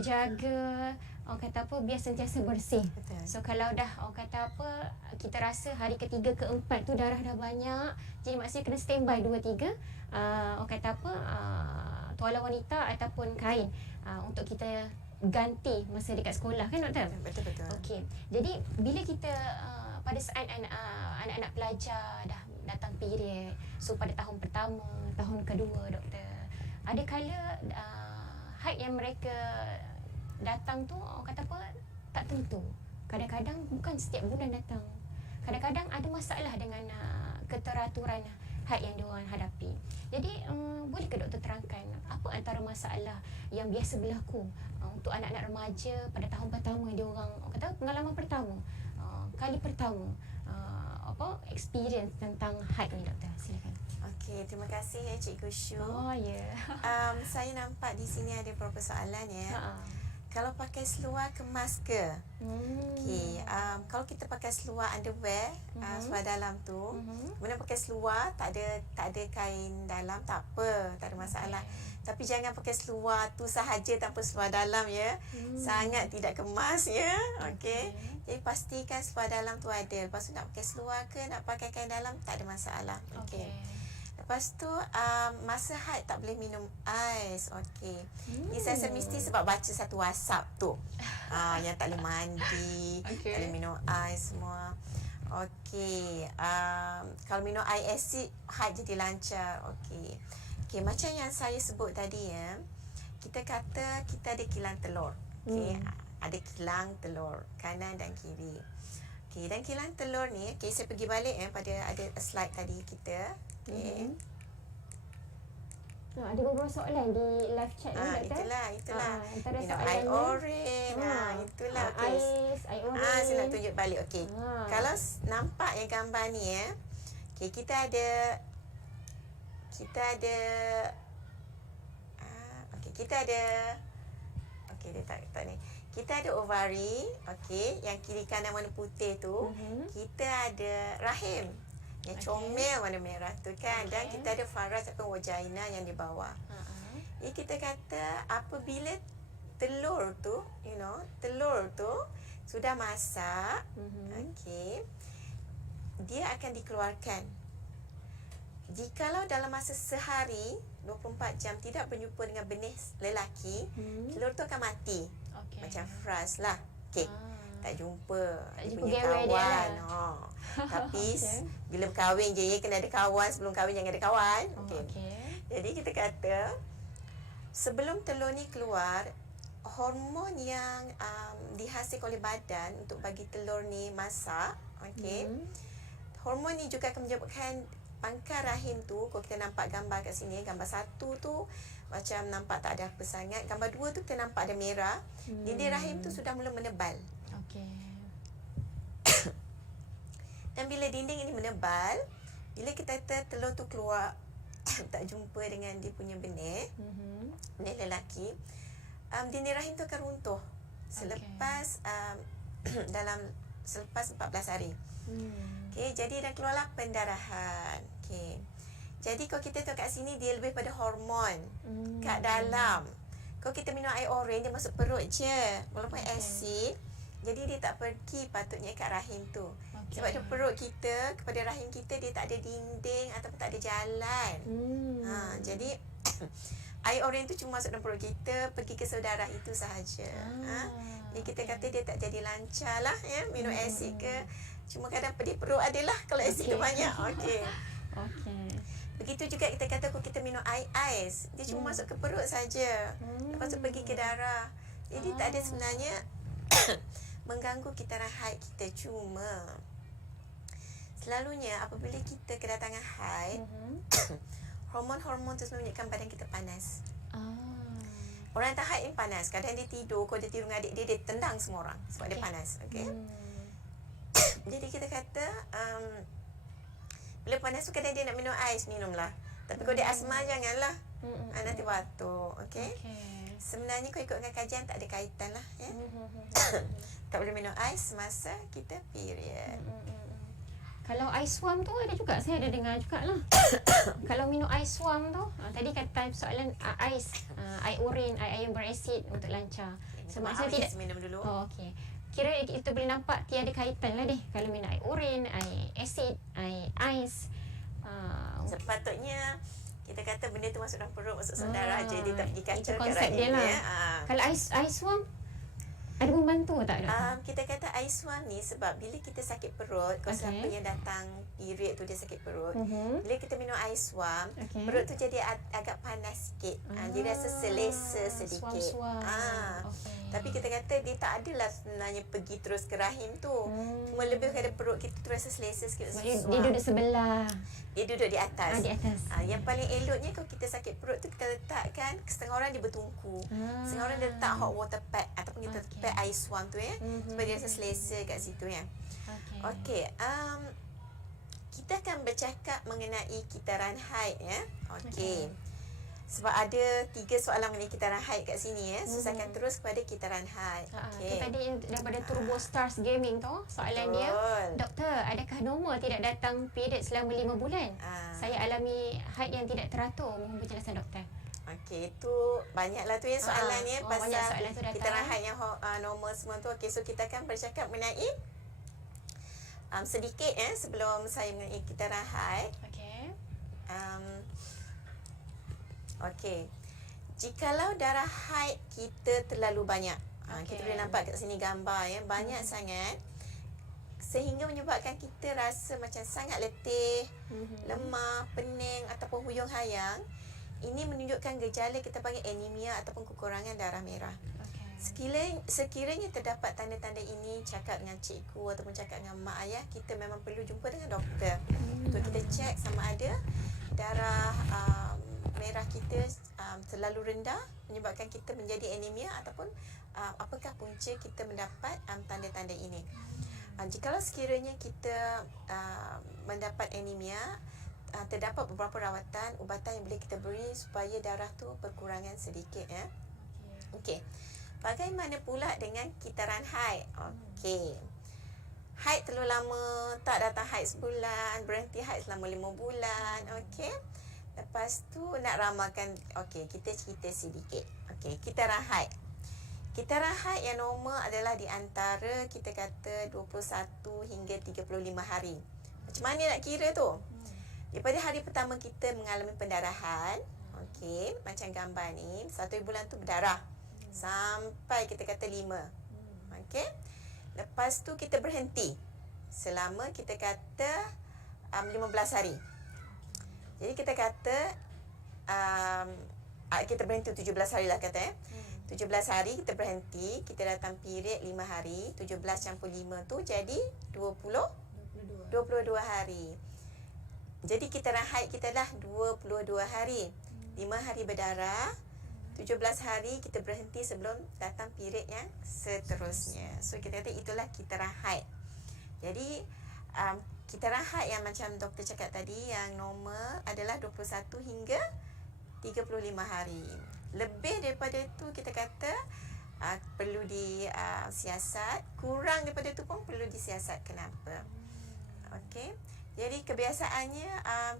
jaga orang kata apa, biar sentiasa bersih. Betul. So kalau dah orang kata apa, kita rasa hari ketiga keempat tu darah dah banyak, jadi maksudnya kena standby 2-3 orang kata apa, tuala wanita ataupun kain untuk kita ganti masa dekat sekolah kan doktor? Betul. Okey. Jadi bila kita pada saat anak-anak pelajar dah datang period, so pada tahun pertama, tahun kedua doktor, ada kala haid yang mereka datang tu orang kata apa, tak tentu. Kadang-kadang bukan setiap bulan datang. Kadang-kadang ada masalah dengan keteraturan haid yang diorang hadapi. Jadi boleh ke doktor terangkan apa antara masalah yang biasa berlaku untuk anak-anak remaja pada tahun pertama diorang, orang kata pengalaman pertama, kali pertama experience tentang haid ni doktor. Silakan. Okey, terima kasih ya Cikgu Syu. Oh ya. Saya nampak di sini ada beberapa soalan ya. Kalau pakai seluar kemas ke? Okey, kalau kita pakai seluar underwear, seluar dalam tu, kemudian pakai seluar tak ada kain dalam, tak apa, tak ada masalah. Tapi jangan pakai seluar tu sahaja tanpa seluar dalam ya. Sangat tidak kemas ya. Okey. Jadi pastikan seluar dalam tu ada. Lepas tu nak pakai seluar ke, nak pakai kain dalam, tak ada masalah. Okey. Lepas tu masa haid tak boleh minum ais. Okey. Ini saya mesti sebab baca satu WhatsApp tu. Yang tak boleh mandi, tak boleh minum ais semua. Okey. Kalau minum air asid haid jadi lancar. Okey. Okey, macam yang saya sebut tadi ya. Kita kata kita ada kilang telur. Okey. Ada kilang telur kanan dan kiri. Okey, dan kilang telur ni, okey saya pergi balik pada ada slide tadi kita. Okey. Ada beberapa soalan di live chat ni doktor. Itulah. Antara Minum soalan air oren. Itulah. Okey. Air oren. Saya nak tunjuk balik. Okey. Kalau nampak yang gambar ni ya. Okey, kita ada okey dia tak ni. Kita ada ovari, okey, yang kiri kanan warna putih tu. Kita ada rahim yang comel warna merah tu kan, dan kita ada faras atau vagina yang di bawah. Jadi kita kata apabila telur tu sudah masak, okey, dia akan dikeluarkan. Jikalau dalam masa sehari 24 jam tidak berjumpa dengan benih lelaki, telur tu akan mati. Macam fras lah. Okey. Tak jumpa dia punya kawan. Tapi bila berkahwin je kena ada kawan, sebelum kahwin jangan ada kawan. Okey. Jadi kita kata sebelum telur ni keluar, hormon yang dihasilkan oleh badan untuk bagi telur ni masak, okey. Hormon ni juga akan menyebabkan pangkal rahim tu, kalau kita nampak gambar kat sini, gambar 1 tu macam nampak tak ada apa sangat, gambar 2 tu kita nampak ada merah. Dinding rahim tu sudah mula menebal. Okey. Dan bila dinding ini menebal, bila kita kata telur tu keluar tak jumpa dengan dia punya benih, benih lelaki, dinding rahim tu akan runtuh selepas selepas 14 hari. Okey, jadi dah keluarlah pendarahan. Okey. Jadi kalau kita tengok kat sini, dia lebih pada hormon kat dalam. Kalau kita minum air oren, dia masuk perut je. Walaupun asid, jadi dia tak pergi patutnya kat rahim tu. Sebab dia perut kita kepada rahim kita, dia tak ada dinding ataupun tak ada jalan. Jadi air oren tu cuma masuk dalam perut kita, pergi ke sel darah itu sahaja. Jadi kita kata dia tak jadi lancar lah ya, minum asid ke. Cuma kadang pedih perut adalah kalau asid tu banyak. Okey. Okey. Begitu juga kita kata kalau kita minum air ais, dia cuma masuk ke perut saja. Lepas tu pergi ke darah. Jadi tak ada sebenarnya mengganggu kitaran haid kita. Cuma selalunya apabila kita kedatangan haid, hormon-hormon tu menunjukkan badan kita panas. Orang yang tak haid ni panas. Kadang dia tidur, kalau dia tidur dengan adik dia, dia tendang semua orang sebab dia panas. Okay? Jadi kita kata bila panas tu kadang dia nak minum ais, minumlah. Tapi kalau dia asma janganlah. Nanti batuk. Okay? Sebenarnya kalau ikutkan kajian tak ada kaitan lah. Ya? Tak boleh minum ais semasa kita period. Kalau ais swam tu ada juga, saya ada dengar jugalah. Kalau minum ais swam tu, tadi kata soalan ais, air urin, air yang berasid untuk lancar. So maksudnya tidak minum dulu. Oh, okey. Kira kita boleh nampak tiada kaitan lah deh kalau minum air urin, air asid, air ais. Sepatutnya kita kata benda tu masuk dalam perut, masuk saudara je, dia tak pergi kacau itu kat konsep rahim dia lah. ya. Kalau ais swam ada membantu tak doktor? Kita kata air swam ni sebab bila kita sakit perut, kalau siapa yang datang period tu dia sakit perut, bila kita minum air swam, perut tu jadi agak panas sikit. Dia rasa selesa sedikit. Swam-swam. Tapi kita kata dia tak adalah sebenarnya pergi terus ke rahim tu. Cuma lebih kepada perut kita tu rasa selesa sikit. Dia duduk sebelah. Dia duduk di atas. Di atas. Yang paling eloknya kalau kita sakit perut tu kita letakkan, setengah orang dia bertungku. Setengah orang dia letak hot water pad ataupun kita pack air swam tu ya. Supaya dia rasa selesa kat situ ya. Okey. Kita akan bercakap mengenai kitaran haid ya. Okey. Sebab ada 3 soalan mengenai kitaran haid kat sini ya. So saya akan terus kepada kitaran haid. Okey. Tadi daripada Turbo Stars Gaming tu, soalan dia, doktor, adakah normal tidak datang period selama 5 bulan? Saya alami haid yang tidak teratur. Mohon penjelasan doktor. Okey, itu banyaklah tu ya soalannya pasal soalan tu kitaran haid yang normal semua tu. Okey, so kita akan bercakap mengenai sedikit sebelum saya mengenai kitaran haid. Okey. Okey. Jikalau darah haid kita terlalu banyak. Kita boleh nampak kat sini gambar ya, banyak sangat sehingga menyebabkan kita rasa macam sangat letih, lemah, pening ataupun huyung hayang. Ini menunjukkan gejala kita panggil anemia ataupun kekurangan darah merah. Sekiranya terdapat tanda-tanda ini, cakap dengan cikgu ataupun cakap dengan mak ayah, kita memang perlu jumpa dengan doktor untuk kita cek sama ada darah merah kita terlalu rendah menyebabkan kita menjadi anemia ataupun apakah punca kita mendapat tanda-tanda ini. Jikalau sekiranya kita mendapat anemia, terdapat beberapa rawatan, ubatan yang boleh kita beri supaya darah tu berkurangan sedikit ya. Okey. Bagaimana pula dengan kitaran haid? Okey. Haid terlalu lama, tak datang haid sebulan, berhenti haid selama 5 bulan. Okey. Lepas tu nak ramalkan, okey, kita cerita sedikit. Okey, kitaran haid. Kitaran haid yang normal adalah di antara kita kata 21 hingga 35 hari. Macam mana nak kira tu? Daripada hari pertama kita mengalami pendarahan, okey, macam gambar ni, 1 bulan tu berdarah sampai kita kata 5. Okey. Lepas tu kita berhenti selama kita kata 15 hari. Jadi kita kata kita berhenti 17 hari lah kata 17 hari kita berhenti, kita datang period 5 hari, 17 campur 5 tu jadi 22 hari. Jadi kitaran haid kita dah 22 hari. 5 hari berdarah, 17 hari kita berhenti sebelum datang period yang seterusnya. So kita kata itulah kitaran haid. Jadi kitaran haid yang macam doktor cakap tadi yang normal adalah 21 hingga 35 hari. Lebih daripada itu kita kata perlu disiasat, kurang daripada itu pun perlu disiasat. Kenapa? Okey. Jadi kebiasaannya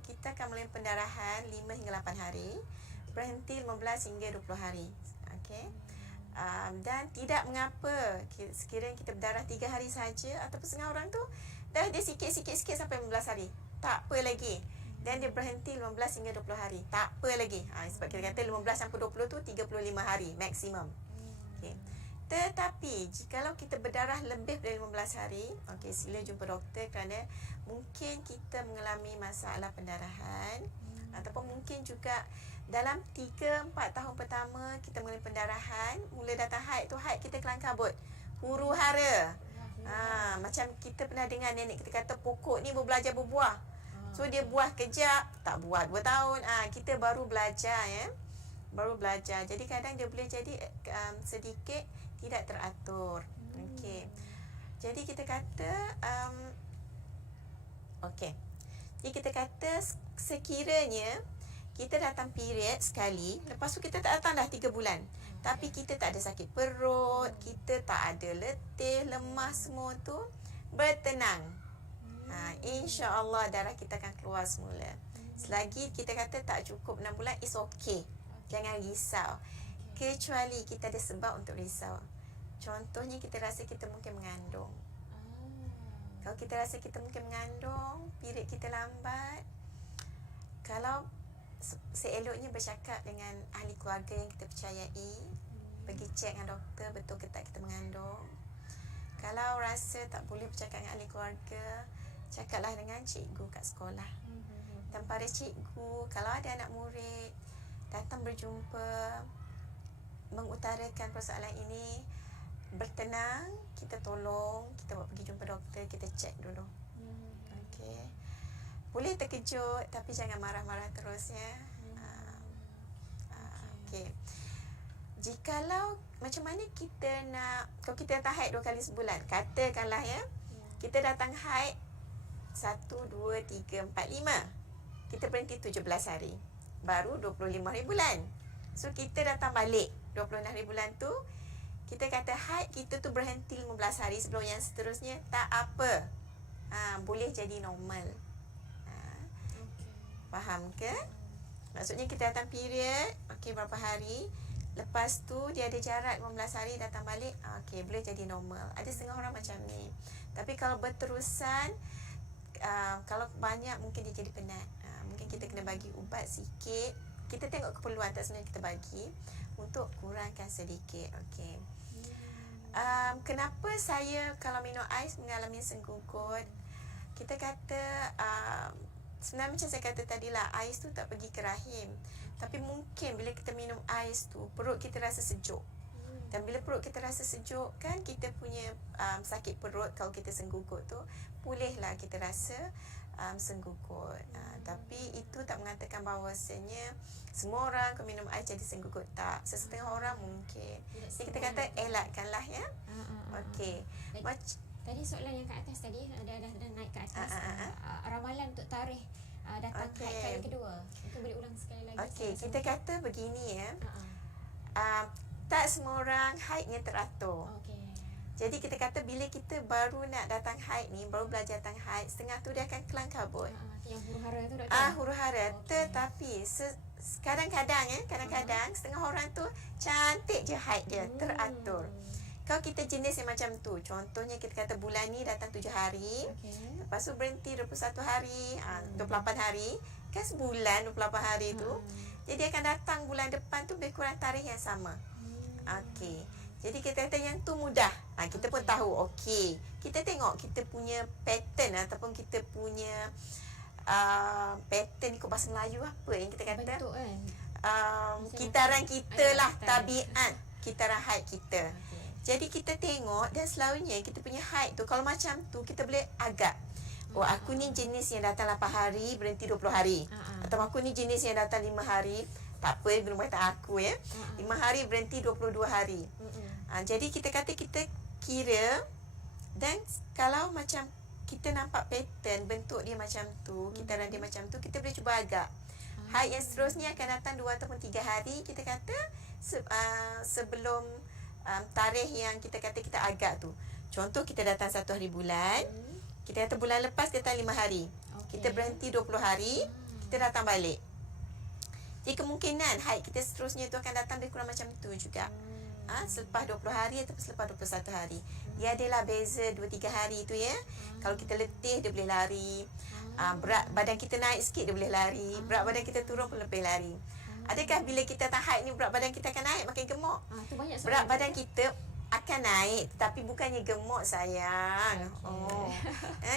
kita akan mulai pendarahan 5 hingga 8 hari, berhenti 15 hingga 20 hari. Okey. Dan tidak mengapa sekiranya kita berdarah 3 hari saja ataupun setengah orang tu dah dia sikit-sikit sampai 15 hari. Tak apa lagi. Dan dia berhenti 15 hingga 20 hari. Tak apa lagi. Sebab kita kata 15 sampai 20 tu 35 hari maksimum. Okey. Tetapi jikalau kita berdarah lebih dari 15 hari, okey, sila jumpa doktor kerana mungkin kita mengalami masalah pendarahan ataupun mungkin juga dalam 3-4 tahun pertama kita mengalami pendarahan, mula datang haid tu haid kita kelang kabut. Huru hara. Macam kita pernah dengar nenek kita kata pokok ni berbelajar berbuah. So dia buah kejap, tak buah 2 tahun. Kita baru belajar ya. Baru belajar. Jadi kadang dia boleh jadi sedikit tidak teratur. Okey. Jadi kita kata okey. Jadi kita kata sekiranya kita datang period sekali, lepas tu kita tak datang dah 3 bulan. Tapi kita tak ada sakit perut, kita tak ada letih, lemah semua tu, bertenang. InsyaAllah darah kita akan keluar semula. Selagi kita kata tak cukup 6 bulan, it's okay. Jangan risau. Kecuali kita ada sebab untuk risau. Contohnya kita rasa kita mungkin mengandung. Kalau kita rasa kita mungkin mengandung, period kita lambat, kalau seeloknya bercakap dengan ahli keluarga yang kita percayai, pergi cek dengan doktor betul ke tak kita mengandung. Kalau rasa tak boleh bercakap dengan ahli keluarga, cakaplah dengan cikgu kat sekolah. Dan para cikgu, kalau ada anak murid datang berjumpa mengutarakan persoalan ini, bertenang, kita tolong, kita bawa pergi jumpa doktor, kita cek dulu. Okey. Boleh terkejut tapi jangan marah-marah terus ya. Okey. Jikalau macam mana kita nak, kalau kita datang haid 2 kali sebulan, katakanlah ya, kita datang haid 1, 2, 3, 4, 5. Kita berhenti 17 hari. Baru 25 hari bulan. So kita datang balik 26 hari bulan tu, kita kata haid kita tu berhenti 15 hari sebelum yang seterusnya, tak apa. Boleh jadi normal. Faham ke? Maksudnya kita datang period, okey, berapa hari, lepas tu dia ada jarak 15 hari datang balik, okey, boleh jadi normal. Ada setengah orang macam ni. Tapi kalau berterusan, kalau banyak mungkin dia jadi penat. Mungkin kita kena bagi ubat sikit. Kita tengok keperluan tak sebenarnya kita bagi untuk kurangkan sedikit. Okey. Kenapa saya kalau minum ais mengalami senggugut? Kita kata sebenarnya macam saya kata tadilah, ais tu tak pergi ke rahim. Tapi mungkin bila kita minum ais tu, perut kita rasa sejuk. Dan bila perut kita rasa sejuk, kan kita punya sakit perut kalau kita senggugut tu, bolehlah kita rasa senggugut. Tapi itu tak mengatakan bahawasanya semua orang kalau minum ais jadi senggugut. Tak. Sesetengah orang mungkin. Jadi kita kata elakkanlah ya. Okey. Tadi soalan yang kat atas tadi, dah naik ke atas. Ramalan untuk tarikh datang haid kali kedua. Itu boleh ulang sekali lagi. Okey, kita kata begini ya. Tak semua orang haidnya teratur. Jadi kita kata bila kita baru nak datang haid ni, baru belajar datang haid, setengah tu dia akan kelang kabut. Yang huru-hara tu doktor. Huru-hara. Tetapi kadang-kadang kadang-kadang setengah orang tu cantik je haid dia, teratur. Kalau kita jenis yang macam tu, contohnya kita kata bulan ni datang 7 hari, lepas tu berhenti 21 hari, 28 hari, kan sebulan 28 hari tu. Jadi akan datang bulan depan tu lebih kurang tarikh yang sama. Okey. Jadi kita kata yang tu mudah. Kita pun tahu, okey. Kita tengok kita punya pattern ataupun kita punya pattern ikut bahasa Melayu apa yang kita kata. Bentuk kan. Kitaran kita lah, tabiat kitaran haid kita. Jadi kita tengok dan selalunya kita punya haid tu kalau macam tu kita boleh agak. Aku ni jenis yang datang 8 hari berhenti 20 hari. Atau aku ni jenis yang datang 5 hari. Tak apa, belum kata aku ya. 5 hari berhenti 22 hari. Jadi kita kata kita kira, dan kalau macam kita nampak pattern bentuk dia macam tu, kitaran dia macam tu, kita boleh cuba agak. Haid yang seterusnya akan datang 2 ataupun 3 hari, kita kata sebelum tarikh yang kita kata kita agak tu. Contoh kita datang 1 hari bulan, kita kata bulan lepas kita datang 5 hari. Kita berhenti 20 hari, kita datang balik. Jadi kemungkinan haid kita seterusnya tu akan datang lebih kurang macam tu juga. Selepas 20 hari atau selepas 21 hari. Dia adalah beza 2-3 hari tu ya. Kalau kita letih dia boleh lari. Berat badan kita naik sikit dia boleh lari, berat badan kita turun pun lebih lari. Adakah bila kita tak haid ni berat badan kita akan naik makin gemuk? Tu banyak soalan Berat tu, badan kita akan naik tapi bukannya gemuk sayang.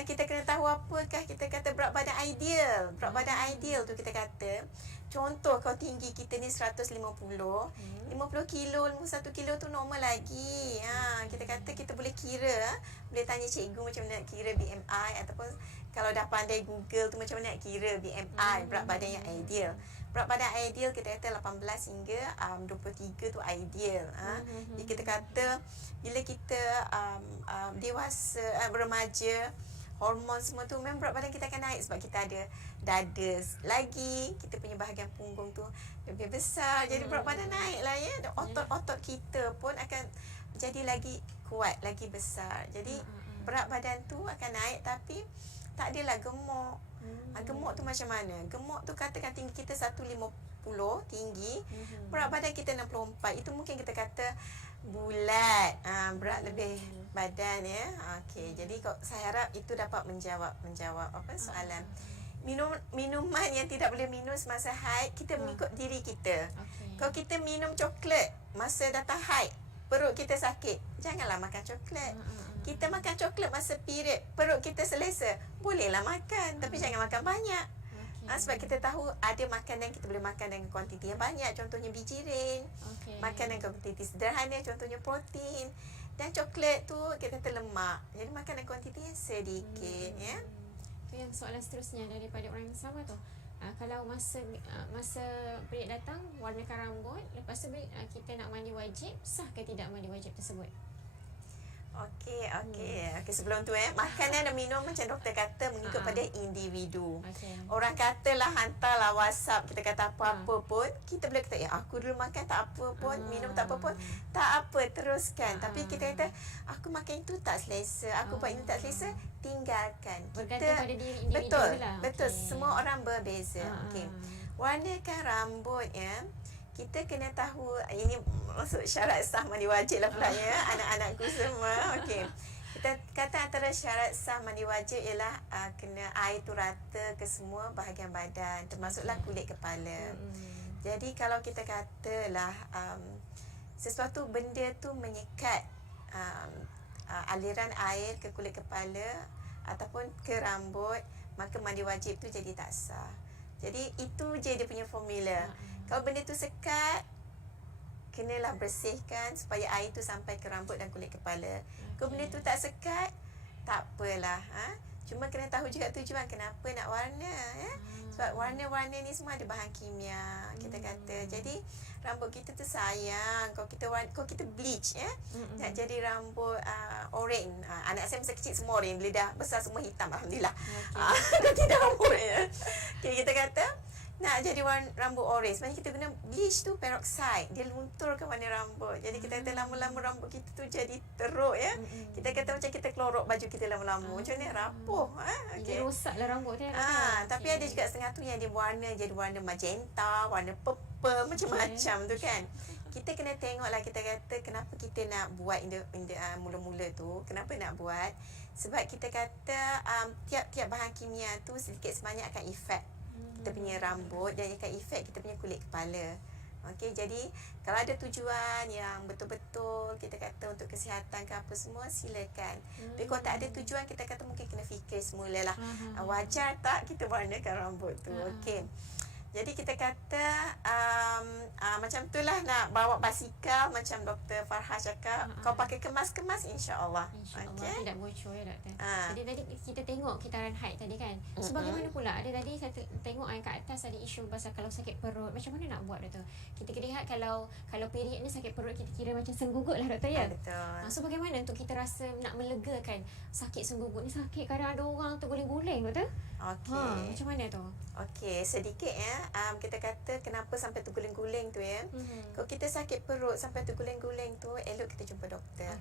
Kita kena tahu apakah kita kata berat badan ideal. Berat badan ideal tu kita kata, contoh kau tinggi kita ni 150, 50 kilo, 51 kilo tu normal lagi. Kita kata kita boleh kira, boleh tanya cikgu macam mana nak kira BMI, ataupun kalau dah pandai Google tu macam mana nak kira BMI, berat badan yang ideal. Berat badan ideal kita kata 18 hingga 23 tu ideal. Jadi kita kata bila kita dewasa, remaja, hormon semua tu memang berat badan kita akan naik sebab kita ada dada lagi, kita punya bahagian punggung tu lebih besar, jadi berat badan naik lah ya. Dan otot-otot kita pun akan jadi lagi kuat, lagi besar. Jadi berat badan tu akan naik tapi tak adalah gemuk. Gemuk tu macam mana? Gemuk tu katakan tinggi kita 150 tinggi, berat badan kita 64. Itu mungkin kita kata bulat, berat lebih badan ya. Okey, jadi saya harap itu dapat menjawab apa soalan. Minuman yang tidak boleh minum semasa haid, kita mengikut diri kita. Kalau kita minum coklat masa datang haid, perut kita sakit, janganlah makan coklat. Kita makan coklat masa period, perut kita selesa, bolehlah makan, tapi jangan makan banyak. Sebab kita tahu ada makanan kita boleh makan dengan kuantiti yang banyak, contohnya biji rin. Makan dengan kuantiti sederhana, contohnya protein. Dan coklat tu kita kata lemak, jadi makan dengan kuantiti yang sedikit ya. Itu yang soalan seterusnya daripada orang yang sama tu. Kalau masa period datang warnakan rambut, lepas tu kita nak mandi wajib, sah ke tidak mandi wajib tersebut? Okey. Sebelum tu makanan dan minum macam doktor kata mengikut pada individu. Orang katalah hantarlah WhatsApp, kita kata apa-apa pun, kita boleh kata aku dulu makan tak apa pun, minum tak apa pun, tak apa, teruskan. Tapi kita kata aku makan itu tak selesa, aku buat ini tak selesa, tinggalkan. Bergantung pada diri individu lah. Betul. Semua orang berbeza. Okey. Warnakan rambut ya. Kita kena tahu, ini masuk syarat sah mandi wajib lah pula ya, anak-anakku semua. Okey. Kita kata antara syarat sah mandi wajib ialah kena air tu rata ke semua bahagian badan, termasuklah kulit kepala. Jadi kalau kita katalah sesuatu benda tu menyekat aliran air ke kulit kepala ataupun ke rambut, maka mandi wajib tu jadi tak sah. Jadi itu je dia punya formula. Kalau benda tu sekat, kenalah bersihkan supaya air tu sampai ke rambut dan kulit kepala. Kalau benda tu tak sekat, tak apalah. Cuma kena tahu juga tujuan kenapa nak warna ya. Sebab warna-warna ni semua ada bahan kimia, kita kata. Jadi rambut kita tu sayang. Kalau kita bleach ya, nak jadi rambut oren. Anak saya masa kecil semua oren, bila dah besar semua hitam, alhamdulillah. Dah tidak rambut ya. Okay, kita kata nak jadi rambut orange, sebenarnya kita guna bleach tu peroxide, dia lunturkan warna rambut. Jadi kita kata lama-lama rambut kita tu jadi teruk ya. Kita kata macam kita klorok baju kita lama-lama, macam ni rapuh. Jadi rosaklah rambut tu. Tapi ada juga setengah tu yang dia warna jadi warna magenta, warna purple, macam-macam tu kan. Kita kena tengoklah, kita kata kenapa kita nak buat mula-mula tu, kenapa nak buat. Sebab kita kata tiap-tiap bahan kimia tu sedikit sebanyak akan efek kita punya rambut dan akan efek kita punya kulit kepala. Okey, jadi kalau ada tujuan yang betul-betul kita kata untuk kesihatan ke apa semua, silakan. Tapi kalau tak ada tujuan, kita kata mungkin kena fikir semula lah. Wajar tak kita warnakan rambut tu? Okey. Jadi kita kata macam tu lah, nak bawa basikal macam Dr. Farha cakap, kau pakai kemas-kemas, insya-Allah. InsyaAllah tidak bocor ya doktor. Jadi tadi kita tengok kitaran haid tadi kan. So bagaimana pula? Ada tadi saya tengok kat atas ada isu pasal kalau sakit perut, macam mana nak buat doktor? Kita lihat kalau period ni sakit perut, kita kira macam senggugut lah doktor ya. Betul. So bagaimana untuk kita rasa nak melegakan sakit senggugut ni? Sakit kadang ada orang terguling-guling doktor. Okey. Macam mana tu? Okey, sedikit ya. Kita kata kenapa sampai terguling-guling tu ya. Kalau kita sakit perut sampai terguling-guling tu, elok kita jumpa doktor.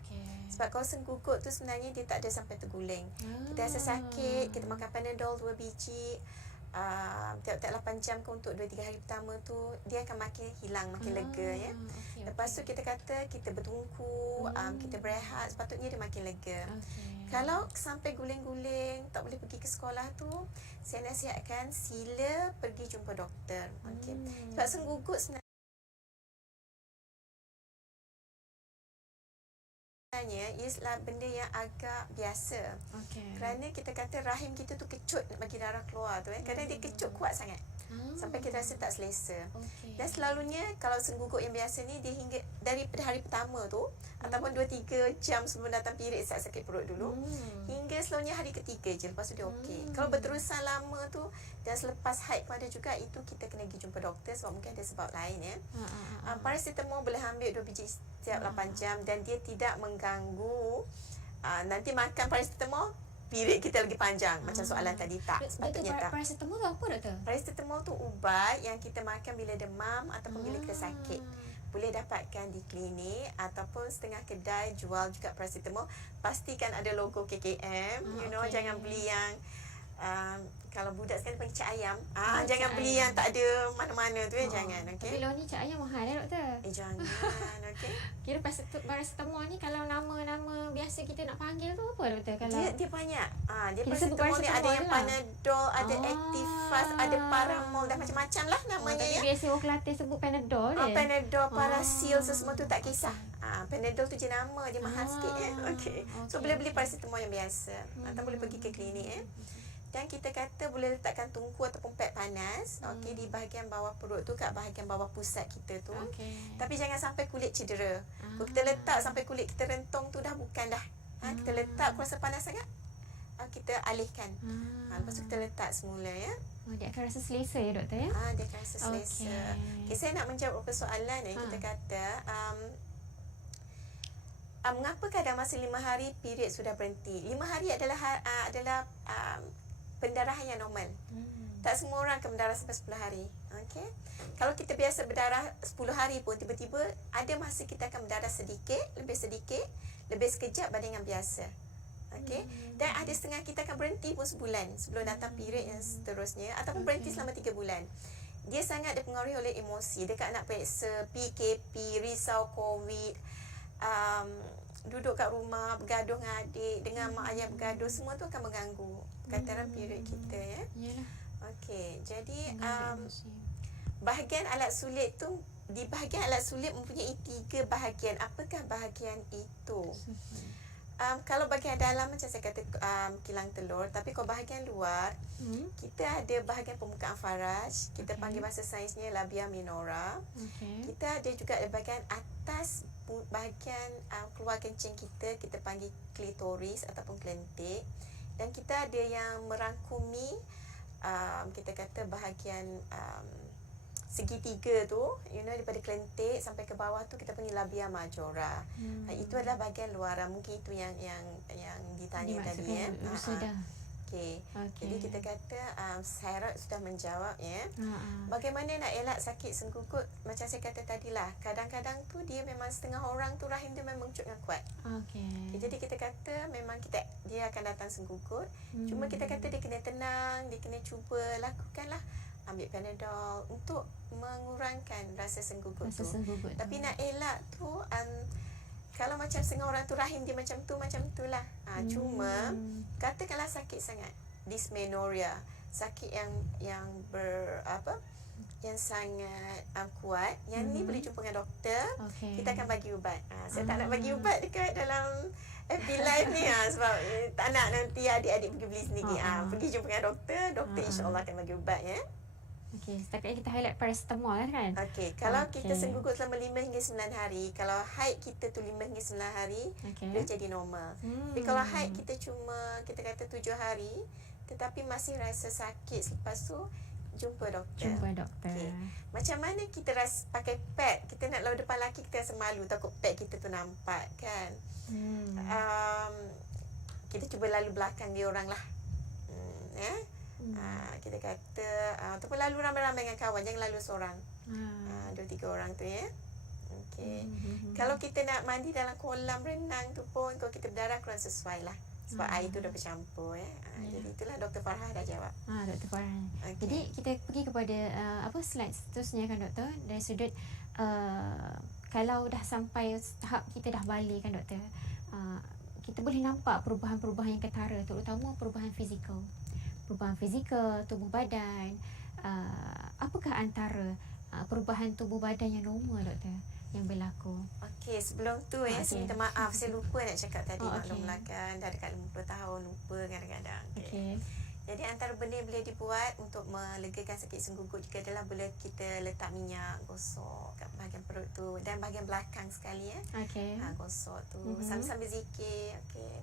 Sebab kalau senggugut tu sebenarnya dia tak ada sampai terguling. Kita rasa sakit, kita makan Panadol 2 biji, tiap-tiap 8 jam ke untuk 2-3 hari pertama tu dia akan makin hilang, makin lega ya. Okay, Lepas tu kita kata kita bertungku, kita berehat, sepatutnya dia makin lega. Kalau sampai guling-guling tak boleh pergi ke sekolah tu, saya nasihatkan sila pergi jumpa doktor. Okey. Sebab senggugut sebenarnya ialah benda yang agak biasa. Kerana kita kata rahim kita tu kecut nak bagi darah keluar tu kadang dia kecut kuat sangat. Sampai kita rasa tak selesa. Dan selalunya kalau senggugut yang biasa ni dia hingga daripada hari pertama tu ataupun 2-3 jam sebelum datang period sakit perut dulu hingga selalunya hari ketiga je, lepas tu dia okey. Kalau berterusan lama tu dan selepas haid pun ada juga, itu kita kena pergi jumpa doktor sebab mungkin ada sebab lain ya. Paracetamol boleh ambil 2 biji setiap 8 jam dan dia tidak mengganggu nanti makan paracetamol period kita lagi panjang macam soalan tadi. Tak, sepatutnya tak. Paracetamol tu apa doktor? Paracetamol tu ubat yang kita makan bila demam ataupun bila kita sakit. Boleh dapatkan di klinik ataupun setengah kedai jual juga paracetamol. Pastikan ada logo KKM, jangan beli yang kalau budak sekarang panggil cak ayam. Jangan beli yang tak ada mana-mana tu jangan. Okey. Tapi ni cak ayam mahal doktor. Jangan, okey. Kira paracetamol ni kalau nama-nama biasa kita nak panggil tu apa doktor? Kalau Dia banyak. Dia kita sebut paracetamol ni ada yang lah. Panadol, ada Actifast, ada Paramol dan macam-macam lah namanya tapi ya. biasa orang Kelantan sebut Panadol je. Panadol, Parasil, semua tu tak kisah. Panadol tu je nama, dia mahal sikit ya. Okey. So boleh beli paracetamol yang biasa atau boleh pergi ke klinik ya. Dan kita kata boleh letakkan tungku ataupun pad panas di bahagian bawah perut tu, kat bahagian bawah pusat kita tu. Tapi jangan sampai kulit cedera. Kalau kita letak sampai kulit kita rentung tu dah bukan dah. Kita letak kuasa panas sangat, kita alihkan. Lepas tu kita letak semula ya. Dia akan rasa selesa ya doktor ya? Dia akan rasa selesa. Okay, saya nak menjawab persoalan yang kita kata mengapa kadang masa 5 hari period sudah berhenti. 5 hari adalah pendarahan yang normal. Tak semua orang akan berdarah sampai 10 hari. Okey. Kalau kita biasa berdarah 10 hari pun tiba-tiba ada masa kita akan berdarah sedikit, lebih sekejap berbanding dengan biasa. Okey. Dan ada setengah kita akan berhenti pun sebulan sebelum datang period yang seterusnya ataupun berhenti selama 3 bulan. Dia sangat dipengaruhi oleh emosi. Dekat nak periksa PKP, risau COVID, duduk kat rumah bergaduh dengan adik, dengan mak ayah bergaduh, semua tu akan mengganggu kataran period kita ya. Okey, jadi bahagian alat sulit tu, di bahagian alat sulit mempunyai 3 bahagian. Apakah bahagian itu? Kalau bahagian dalam macam saya kata kilang telur, tapi kalau bahagian luar kita ada bahagian pembukaan faraj, kita panggil bahasa sainsnya labia minora. Kita ada juga bahagian atas bahagian keluar kencing kita panggil klitoris ataupun klentik. Dan kita ada yang merangkumi kita kata bahagian segitiga tu, daripada klentik sampai ke bawah tu kita panggil labia majora. Itu adalah bahagian luaran. Mungkin itu yang ditanya tadi ya. Sudah. Okey. Jadi kita kata saya harap sudah menjawab ya. Bagaimana nak elak sakit senggugut? Macam saya kata tadilah, kadang-kadang tu dia memang setengah orang tu rahim dia memang mengucut dengan kuat. Jadi kita kata memang dia akan datang senggugut. Cuma kita kata dia kena tenang, dia kena cuba lakukanlah ambil Panadol untuk mengurangkan rasa senggugut tu. Tapi nak elak tu kalau macam setengah orang tu rahim dia macam tu lah. Cuma katakanlah sakit sangat, dysmenorrhea, sakit yang yang sangat kuat, yang ni boleh jumpa dengan doktor. Kita akan bagi ubat. Saya tak nak bagi ubat dekat dalam FB Live ni sebab tak nak nanti adik-adik pergi beli sendiri. Pergi jumpa dengan doktor insya-Allah akan bagi ubat ya. Setakat kita highlight paracetamol kan? Kalau kita senggugut selama 5 hingga 9 hari, kalau haid kita tu 5 hingga 9 hari, dia jadi normal. Tapi kalau haid kita cuma kita kata 7 hari, tetapi masih rasa sakit selepas tu, jumpa doktor. Macam mana kita rasa pakai pad, kita nak lalu depan lelaki kita rasa malu, takut pad kita tu nampak kan. Kita cuba lalu belakang dia orang lah. Kita kata ataupun lalu ramai-ramai dengan kawan, jangan lalu seorang. 2-3 orang tu ya. Okey. Kalau kita nak mandi dalam kolam renang tu pun, kalau kita berdarah kurang sesuai lah. Sebab air tu dah bercampur Jadi itulah Dr. Farah dah jawab. Dr. Farhan. Okay. Jadi kita pergi kepada slide seterusnya kan doktor, dari sudut kalau dah sampai tahap kita dah balik kan doktor, kita boleh nampak perubahan-perubahan yang ketara, terutama perubahan fizikal. Perubahan fizikal tubuh badan. Apakah antara perubahan tubuh badan yang normal doktor yang berlaku? Okey, sebelum tu saya minta maaf, saya lupa nak cakap tadi maklum belakang, dah dekat 50 tahun, lupa kadang-kadang. Okey. Jadi antara benda yang boleh dibuat untuk melegakan sakit senggugut juga adalah boleh kita letak minyak, gosok kat bahagian perut tu dan bahagian belakang sekali gosok tu sambil-sambil zikir. Okey.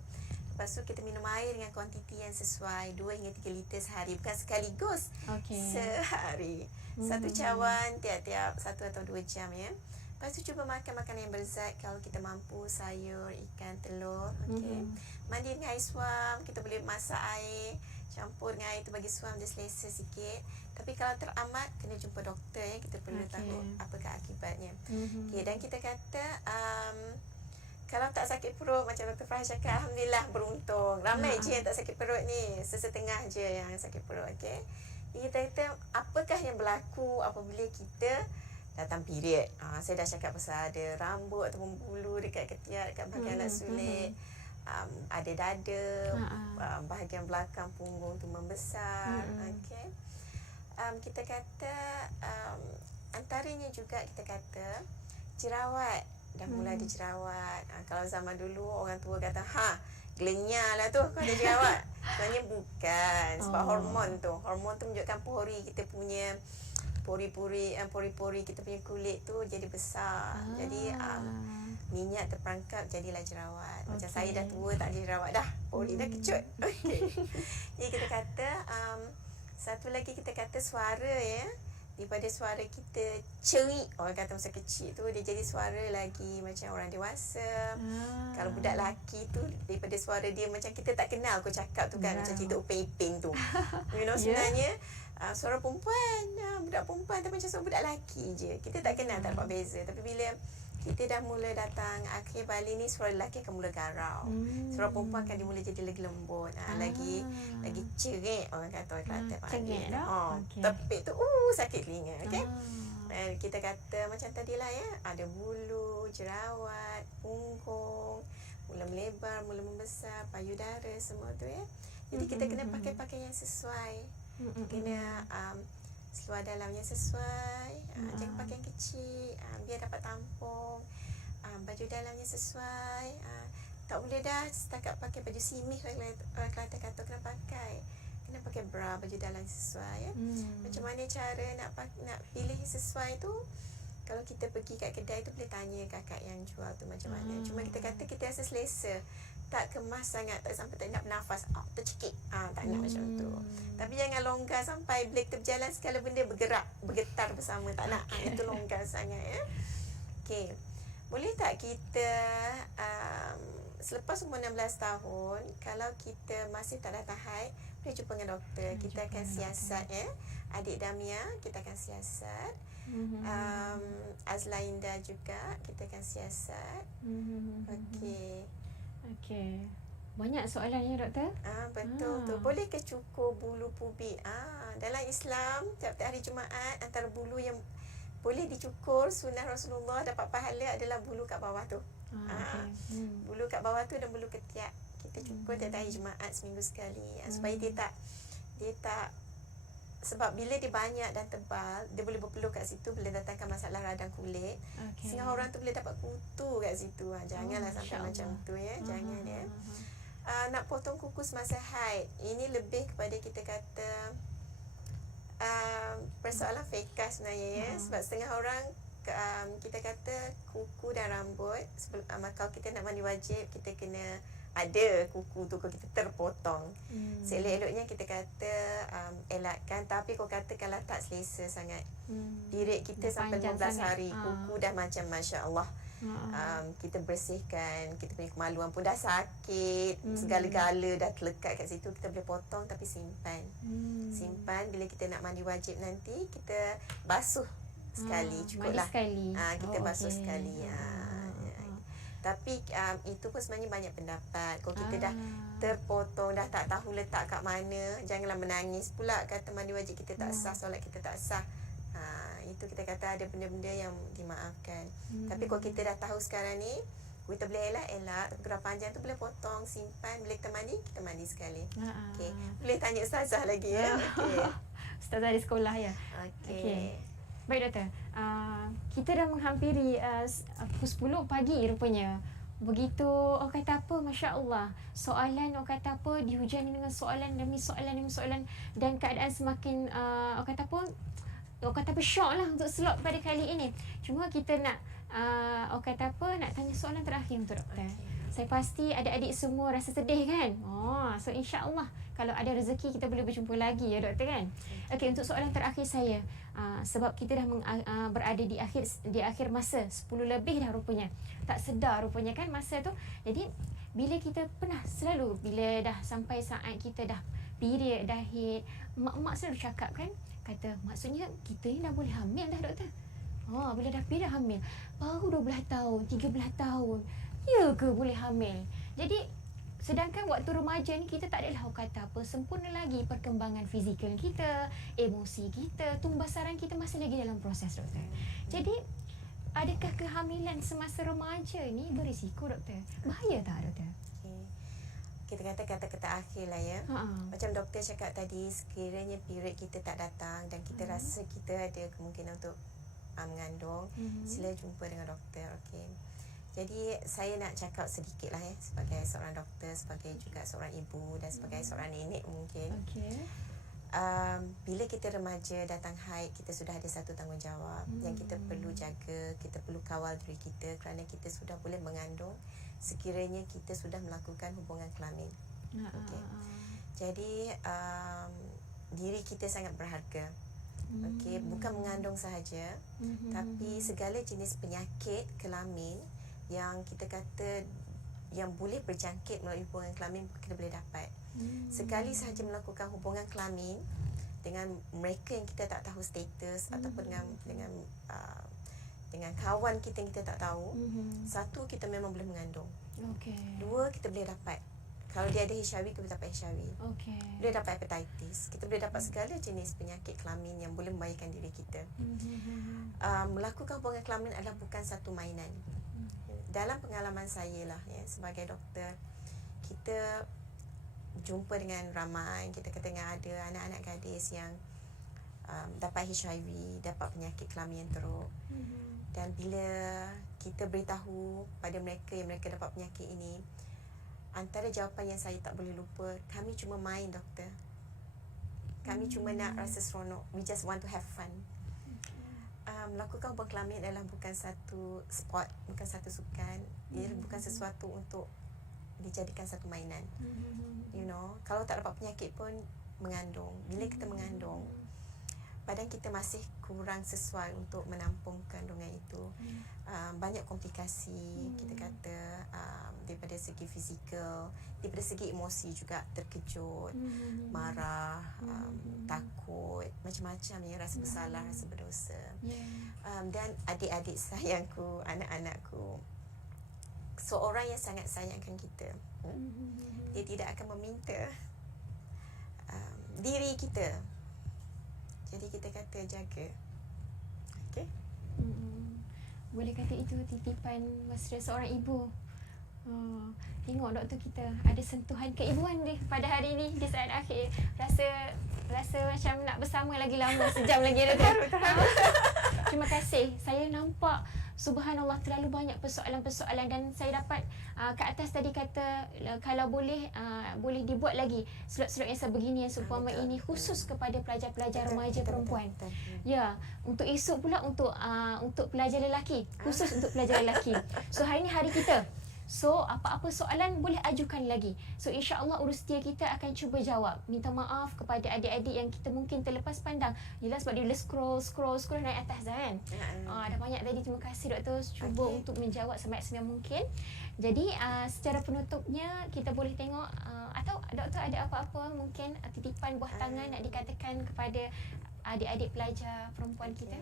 Lepas tu kita minum air dengan kuantiti yang sesuai, 2 hingga 3 liter sehari, bukan sekaligus. Sehari. Satu cawan tiap-tiap 1 atau 2 jam ya. Lepas tu cuba makan makanan yang berzat kalau kita mampu, sayur, ikan, telur. Okey. Mandi dengan air suam, kita boleh masak air, campur dengan air tu bagi suam dia selesa sikit. Tapi kalau teramat kena jumpa doktor ya, kita perlu tahu apakah akibatnya. Okey, dan kita kata kalau tak sakit perut macam Dr. Farah cakap, alhamdulillah beruntung. Ramai je yang tak sakit perut ni, sesetengah je yang sakit perut. Okey. Kita kata apakah yang berlaku apabila kita datang period. Saya dah cakap pasal ada rambut ataupun bulu dekat ketiak, dekat bahagian alat sulit. Ada dada, bahagian belakang punggung tu membesar. Okey. Kita kata antaranya juga kita kata jerawat. Dah mula ada jerawat. Kalau zaman dulu orang tua kata gelenyar lah tu kau ada jerawat. Sebenarnya bukan, sebab hormon tu menunjukkan pori kita punya pori-pori kita punya kulit tu jadi besar. Jadi minyak terperangkap jadilah jerawat. Macam saya dah tua tak ada jerawat dah, pori dah kecut. Okey. Jadi kita kata satu lagi kita kata suara ya. Daripada suara kita cerik, orang kata masa kecil tu, dia jadi suara lagi macam orang dewasa. Kalau budak lelaki tu, daripada suara dia macam kita tak kenal aku cakap tu kan, macam cerita Upin Ipin tu. Sebenarnya suara perempuan, budak perempuan tapi macam suara budak lelaki je. Kita tak kenal, tak dapat beza. Tapi bila kita dah mula datang akhir balik ni, suara lelaki akan mula garau. Suara perempuan akan dimula jadi lagi lembut. Lagi cerik, orang kata orang Kelantan panggil. Tepik tu sakit telinga. Okey. Dan kita kata macam tadilah ya, ada bulu, jerawat, punggung, mula melebar, mula membesar, payudara semua tu ya. Jadi kita kena pakai pakaian yang sesuai. Kena seluar dalamnya sesuai, jangan pakai yang kecil, biar dapat tampung. Baju dalamnya sesuai, tak boleh dah setakat pakai baju simis orang Kelantan kata kena pakai bra, baju dalam sesuai ya. Macam mana cara nak pilih sesuai tu? Kalau kita pergi kat kedai tu boleh tanya kakak yang jual tu macam mana. Cuma kita kata kita rasa selesa, tak kemas sangat, tak sampai tak nak bernafas, tercekik, tak nak macam tu. Tapi jangan longgar sampai bila kita berjalan segala benda bergerak, bergetar bersama, tak nak. Itu longgar sangat ya. Okey. Boleh tak kita selepas umur 16 tahun, kalau kita masih tak datang haid, boleh jumpa dengan doktor. Kita akan siasat ya. Adik Damia kita akan siasat. Azla Indah juga kita akan siasat. Okey. Banyak soalan ya doktor? Betul tu. Boleh ke cukur bulu pubik? Dalam Islam tiap-tiap hari Jumaat antara bulu yang boleh dicukur sunnah Rasulullah dapat pahala adalah bulu kat bawah tu. Bulu kat bawah tu dan bulu ketiak. Kita cukur tiap hari Jumaat seminggu sekali. Supaya dia tak sebab bila dia banyak dan tebal, dia boleh berpeluh kat situ, boleh datangkan masalah radang kulit. Sehingga orang tu boleh dapat kutu kat situ. Janganlah sampai macam tu ya. Jangan ya. Nak potong kuku semasa haid, ini lebih kepada kita kata persoalan fiqh sebenarnya ya. Sebab setengah orang kita kata kuku dan rambut kalau kita nak mandi wajib, kita kena ada kuku tu kalau kita terpotong. Seelok-eloknya kita kata elakkan. Tapi kau katakanlah tak selesa sangat, period kita sampai 15 hari, kuku dah macam Masya Allah. Kita bersihkan, kita punya kemaluan pun dah sakit, segala-gala dah terlekat kat situ, kita boleh potong tapi simpan. Simpan bila kita nak mandi wajib nanti, kita basuh sekali, cukuplah. Kita basuh sekali. Tapi itu pun sebenarnya banyak pendapat. Kalau kita dah terpotong, dah tak tahu letak kat mana, janganlah menangis pula kata mandi wajib kita tak sah, solat kita tak sah. Itu kita kata ada benda-benda yang dimaafkan. Tapi kalau kita dah tahu sekarang ni, kita boleh elak, tapi kurang panjang tu boleh potong, simpan. Bila kita mandi sekali. Okey. Boleh tanya ustazah lagi ya. Okey. Ustazah di sekolah ya. Okey. Baik doktor, kita dah menghampiri pukul 10 pagi rupanya. Begitu orang kata apa, Masya Allah, soalan orang kata apa dihujani dengan soalan demi soalan dan keadaan semakin orang kata apa syok lah untuk slot pada kali ini. Cuma kita nak orang kata apa, nak tanya soalan terakhir untuk doktor. Saya pasti adik-adik semua rasa sedih kan? So insya-Allah kalau ada rezeki kita boleh berjumpa lagi ya doktor kan? Okey, untuk soalan terakhir saya, sebab kita dah berada di akhir masa 10 lebih dah rupanya. Tak sedar rupanya kan masa tu. Jadi bila kita pernah selalu bila dah sampai saat kita dah period dah haid, mak-mak selalu cakap kan, kata maksudnya kita ni dah boleh hamil dah doktor. Bila dah period hamil, baru 12 tahun, 13 tahun. Ya ke boleh hamil? Jadi sedangkan waktu remaja ni kita tak adalah orang kata apa sempurna lagi perkembangan fizikal kita, emosi kita, tumbasaran kita masih lagi dalam proses doktor. Jadi adakah kehamilan semasa remaja ni berisiko doktor? Bahaya tak doktor? Kita kata kata-kata akhir lah ya. Macam doktor cakap tadi, sekiranya period kita tak datang dan kita rasa kita ada kemungkinan untuk mengandung, sila jumpa dengan doktor. Okey. Jadi saya nak cakap sedikit lah ya, sebagai seorang doktor, sebagai juga seorang ibu dan sebagai seorang nenek mungkin. Bila kita remaja datang haid, kita sudah ada satu tanggungjawab yang kita perlu jaga, kita perlu kawal diri kita kerana kita sudah boleh mengandung sekiranya kita sudah melakukan hubungan kelamin. Okay. Jadi diri kita sangat berharga. Okay, bukan mengandung sahaja, tapi segala jenis penyakit kelamin yang kita kata yang boleh berjangkit melalui hubungan kelamin kita boleh dapat. Sekali sahaja melakukan hubungan kelamin dengan mereka yang kita tak tahu status ataupun dengan kawan kita yang kita tak tahu, satu, kita memang boleh mengandung. Dua, kita boleh dapat, kalau dia ada HIV, kita boleh dapat HIV. Boleh dapat hepatitis. Kita boleh dapat segala jenis penyakit kelamin yang boleh membahayakan diri kita. Melakukan hubungan kelamin adalah bukan satu mainan. Dalam pengalaman saya lah ya, sebagai doktor, kita jumpa dengan ramai, kita kata dengan ada anak-anak gadis yang dapat HIV, dapat penyakit kelamin yang teruk. Dan bila kita beritahu pada mereka yang mereka dapat penyakit ini, antara jawapan yang saya tak boleh lupa, kami cuma main doktor. Kami cuma nak rasa seronok. We just want to have fun. Melakukan hubungan kelamin adalah bukan satu sport, bukan satu sukan. Ia bukan sesuatu untuk dijadikan satu mainan. You know, kalau tak dapat penyakit pun mengandung. Bila kita mengandung, badan kita masih kurang sesuai untuk menampung kandungan itu. Banyak komplikasi, kita kata daripada segi fizikal, daripada segi emosi juga, terkejut, marah, takut, macam-macam yang rasa bersalah, rasa berdosa. Dan adik-adik sayangku, anak-anakku, seorang yang sangat sayangkan kita, dia tidak akan meminta diri kita. Jadi kita kata jaga. Okey. Boleh kata itu titipan mesra seorang ibu. Tengok doktor kita ada sentuhan keibuan dia pada hari ini di saat akhir. Rasa macam nak bersama lagi lama, sejam lagi doktor. Terima kasih. Saya nampak subhanallah terlalu banyak persoalan-persoalan dan saya dapat kat atas tadi kata kalau boleh dibuat lagi slot-slot yang sebegini yang seumpama ini khusus kepada pelajar-pelajar remaja perempuan. Ya, untuk esok pula untuk pelajar lelaki, khusus untuk pelajar lelaki. So hari ni hari kita. So apa-apa soalan boleh ajukan lagi. So insya-Allah urus dia kita akan cuba jawab. Minta maaf kepada adik-adik yang kita mungkin terlepas pandang. Yelah sebab dia scroll naik atas dah kan. Dah banyak tadi. Terima kasih doktor cuba untuk menjawab semaksimal mungkin. Jadi secara penutupnya kita boleh tengok atau doktor ada apa-apa mungkin titipan buah tangan nak dikatakan kepada adik-adik pelajar perempuan kita.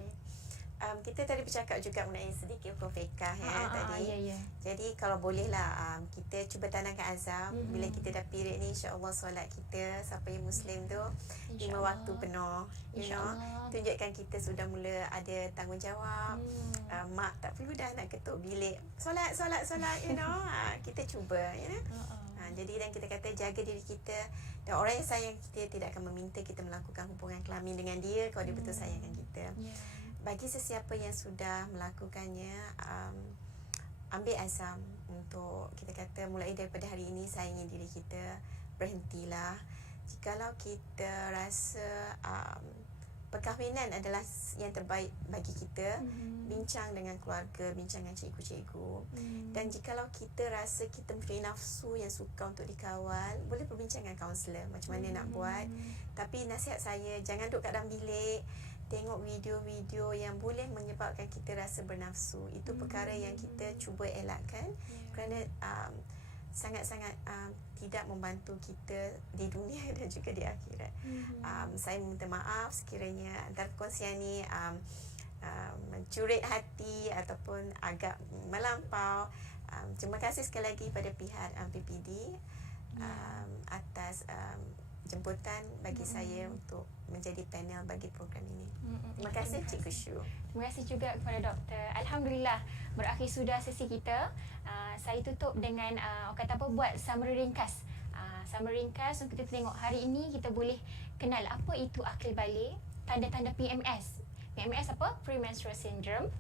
kita tadi bercakap juga mengenai sedikit hukum fiqah tadi. Ya. Jadi kalau bolehlah kita cuba tanamkan azam bila kita dah period ni, insya-Allah solat kita siapa yang muslim tu 5 waktu penuh. Tunjukkan kita sudah mula ada tanggungjawab. Mak tak perlu dah nak ketuk bilik. Solat kita cuba jadi dan kita kata jaga diri kita, dan orang yang sayang kita tidak akan meminta kita melakukan hubungan kelamin dengan dia kalau dia betul sayangkan kita. Bagi sesiapa yang sudah melakukannya, ambil azam untuk kita kata mulai daripada hari ini sayangi diri kita, berhentilah. Jikalau kita rasa perkahwinan adalah yang terbaik bagi kita, bincang dengan keluarga, bincang dengan cikgu-cikgu. Dan jikalau kita rasa kita mempunyai nafsu yang suka untuk dikawal, boleh berbincang dengan kaunselor macam mana nak buat. Tapi nasihat saya, jangan duduk kat dalam bilik tengok video-video yang boleh menyebabkan kita rasa bernafsu. Itu perkara yang kita cuba elakkan kerana sangat-sangat tidak membantu kita di dunia dan juga di akhirat. Saya minta maaf sekiranya antara perkongsian ni mencurit hati ataupun agak melampau. Terima kasih sekali lagi pada pihak PPD atas jemputan bagi saya untuk menjadi panel bagi program ini. Terima kasih Cikgu Shu. Terima kasih juga kepada doktor. Alhamdulillah berakhir sudah sesi kita. Saya tutup dengan buat summary ringkas. Summary ringkas untuk kita tengok hari ini kita boleh kenal apa itu akil balik, tanda-tanda PMS. PMS apa? Premenstrual Syndrome.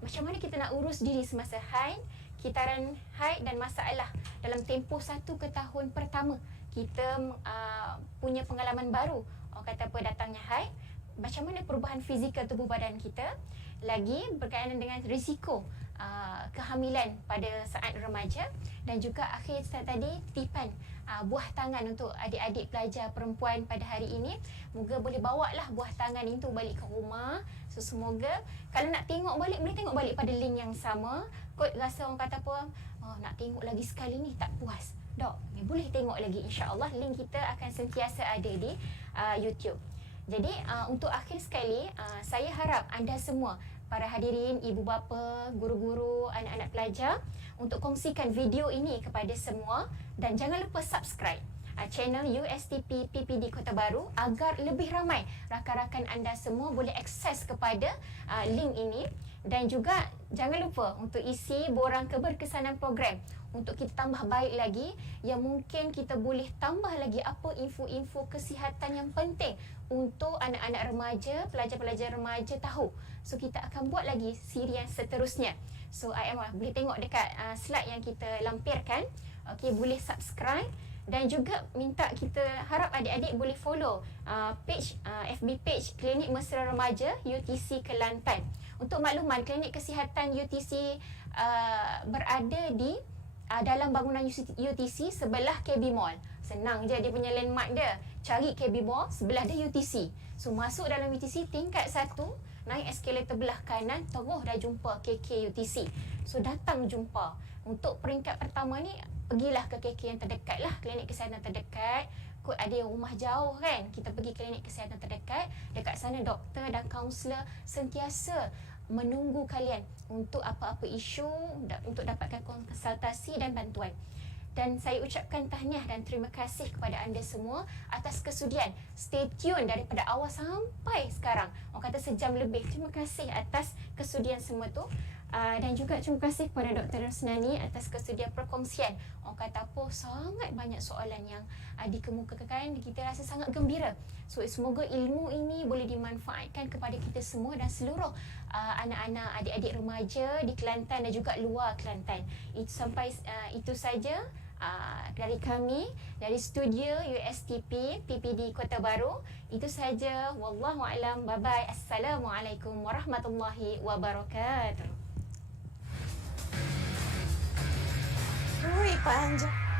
Macam mana kita nak urus diri semasa haid, kitaran haid dan masalah dalam tempoh 1 ke tahun pertama. Kita punya pengalaman baru, datangnya haid, macam mana perubahan fizikal tubuh badan kita, lagi berkaitan dengan risiko kehamilan pada saat remaja, dan juga akhir tadi tipan buah tangan untuk adik-adik pelajar perempuan pada hari ini. Moga boleh bawa lah buah tangan itu balik ke rumah. So semoga kalau nak tengok balik, boleh tengok balik pada link yang sama. Kot rasa nak tengok lagi sekali ni tak puas, Dok, boleh tengok lagi, insya-Allah link kita akan sentiasa ada di YouTube. Jadi untuk akhir sekali, saya harap anda semua, para hadirin, ibu bapa, guru-guru, anak-anak pelajar, untuk kongsikan video ini kepada semua dan jangan lupa subscribe channel USTP PPD Kota Baru agar lebih ramai rakan-rakan anda semua boleh akses kepada link ini. Dan juga jangan lupa untuk isi borang keberkesanan program untuk kita tambah baik lagi, yang mungkin kita boleh tambah lagi apa info-info kesihatan yang penting untuk anak-anak remaja, pelajar-pelajar remaja tahu. So kita akan buat lagi siri yang seterusnya. So boleh tengok dekat slide yang kita lampirkan. Okey, boleh subscribe. Dan juga minta kita harap adik-adik boleh follow page FB page Klinik Mesra Remaja UTC Kelantan. Untuk makluman, klinik kesihatan UTC berada di dalam bangunan UTC sebelah KB Mall. Senang je dia punya landmark dia. Cari KB Mall, sebelah dia UTC. So masuk dalam UTC tingkat 1, naik eskalator belah kanan, terus dah jumpa KK UTC. So datang jumpa. Untuk peringkat pertama ni, pergilah ke KK yang terdekat lah, klinik kesihatan terdekat. Kot ada yang rumah jauh kan, kita pergi klinik kesihatan terdekat. Dekat sana doktor dan kaunselor sentiasa menunggu kalian untuk apa-apa isu, untuk dapatkan konsultasi dan bantuan. Dan saya ucapkan tahniah dan terima kasih kepada anda semua atas kesudian stay tune daripada awal sampai sekarang. Orang kata sejam lebih. Terima kasih atas kesudian semua tu. Dan juga terima kasih kepada Dr. Rosnani atas kesudian perkongsian. Orang kata sangat banyak soalan yang dikemukakan. Kita rasa sangat gembira. So semoga ilmu ini boleh dimanfaatkan kepada kita semua dan seluruh anak-anak, adik-adik remaja di Kelantan dan juga luar Kelantan. Itu saja dari kami, dari studio USTP PPD Kota Baru. Itu saja. Wallahualam. Bye-bye. Assalamualaikum warahmatullahi wabarakatuh. Ui, panjang.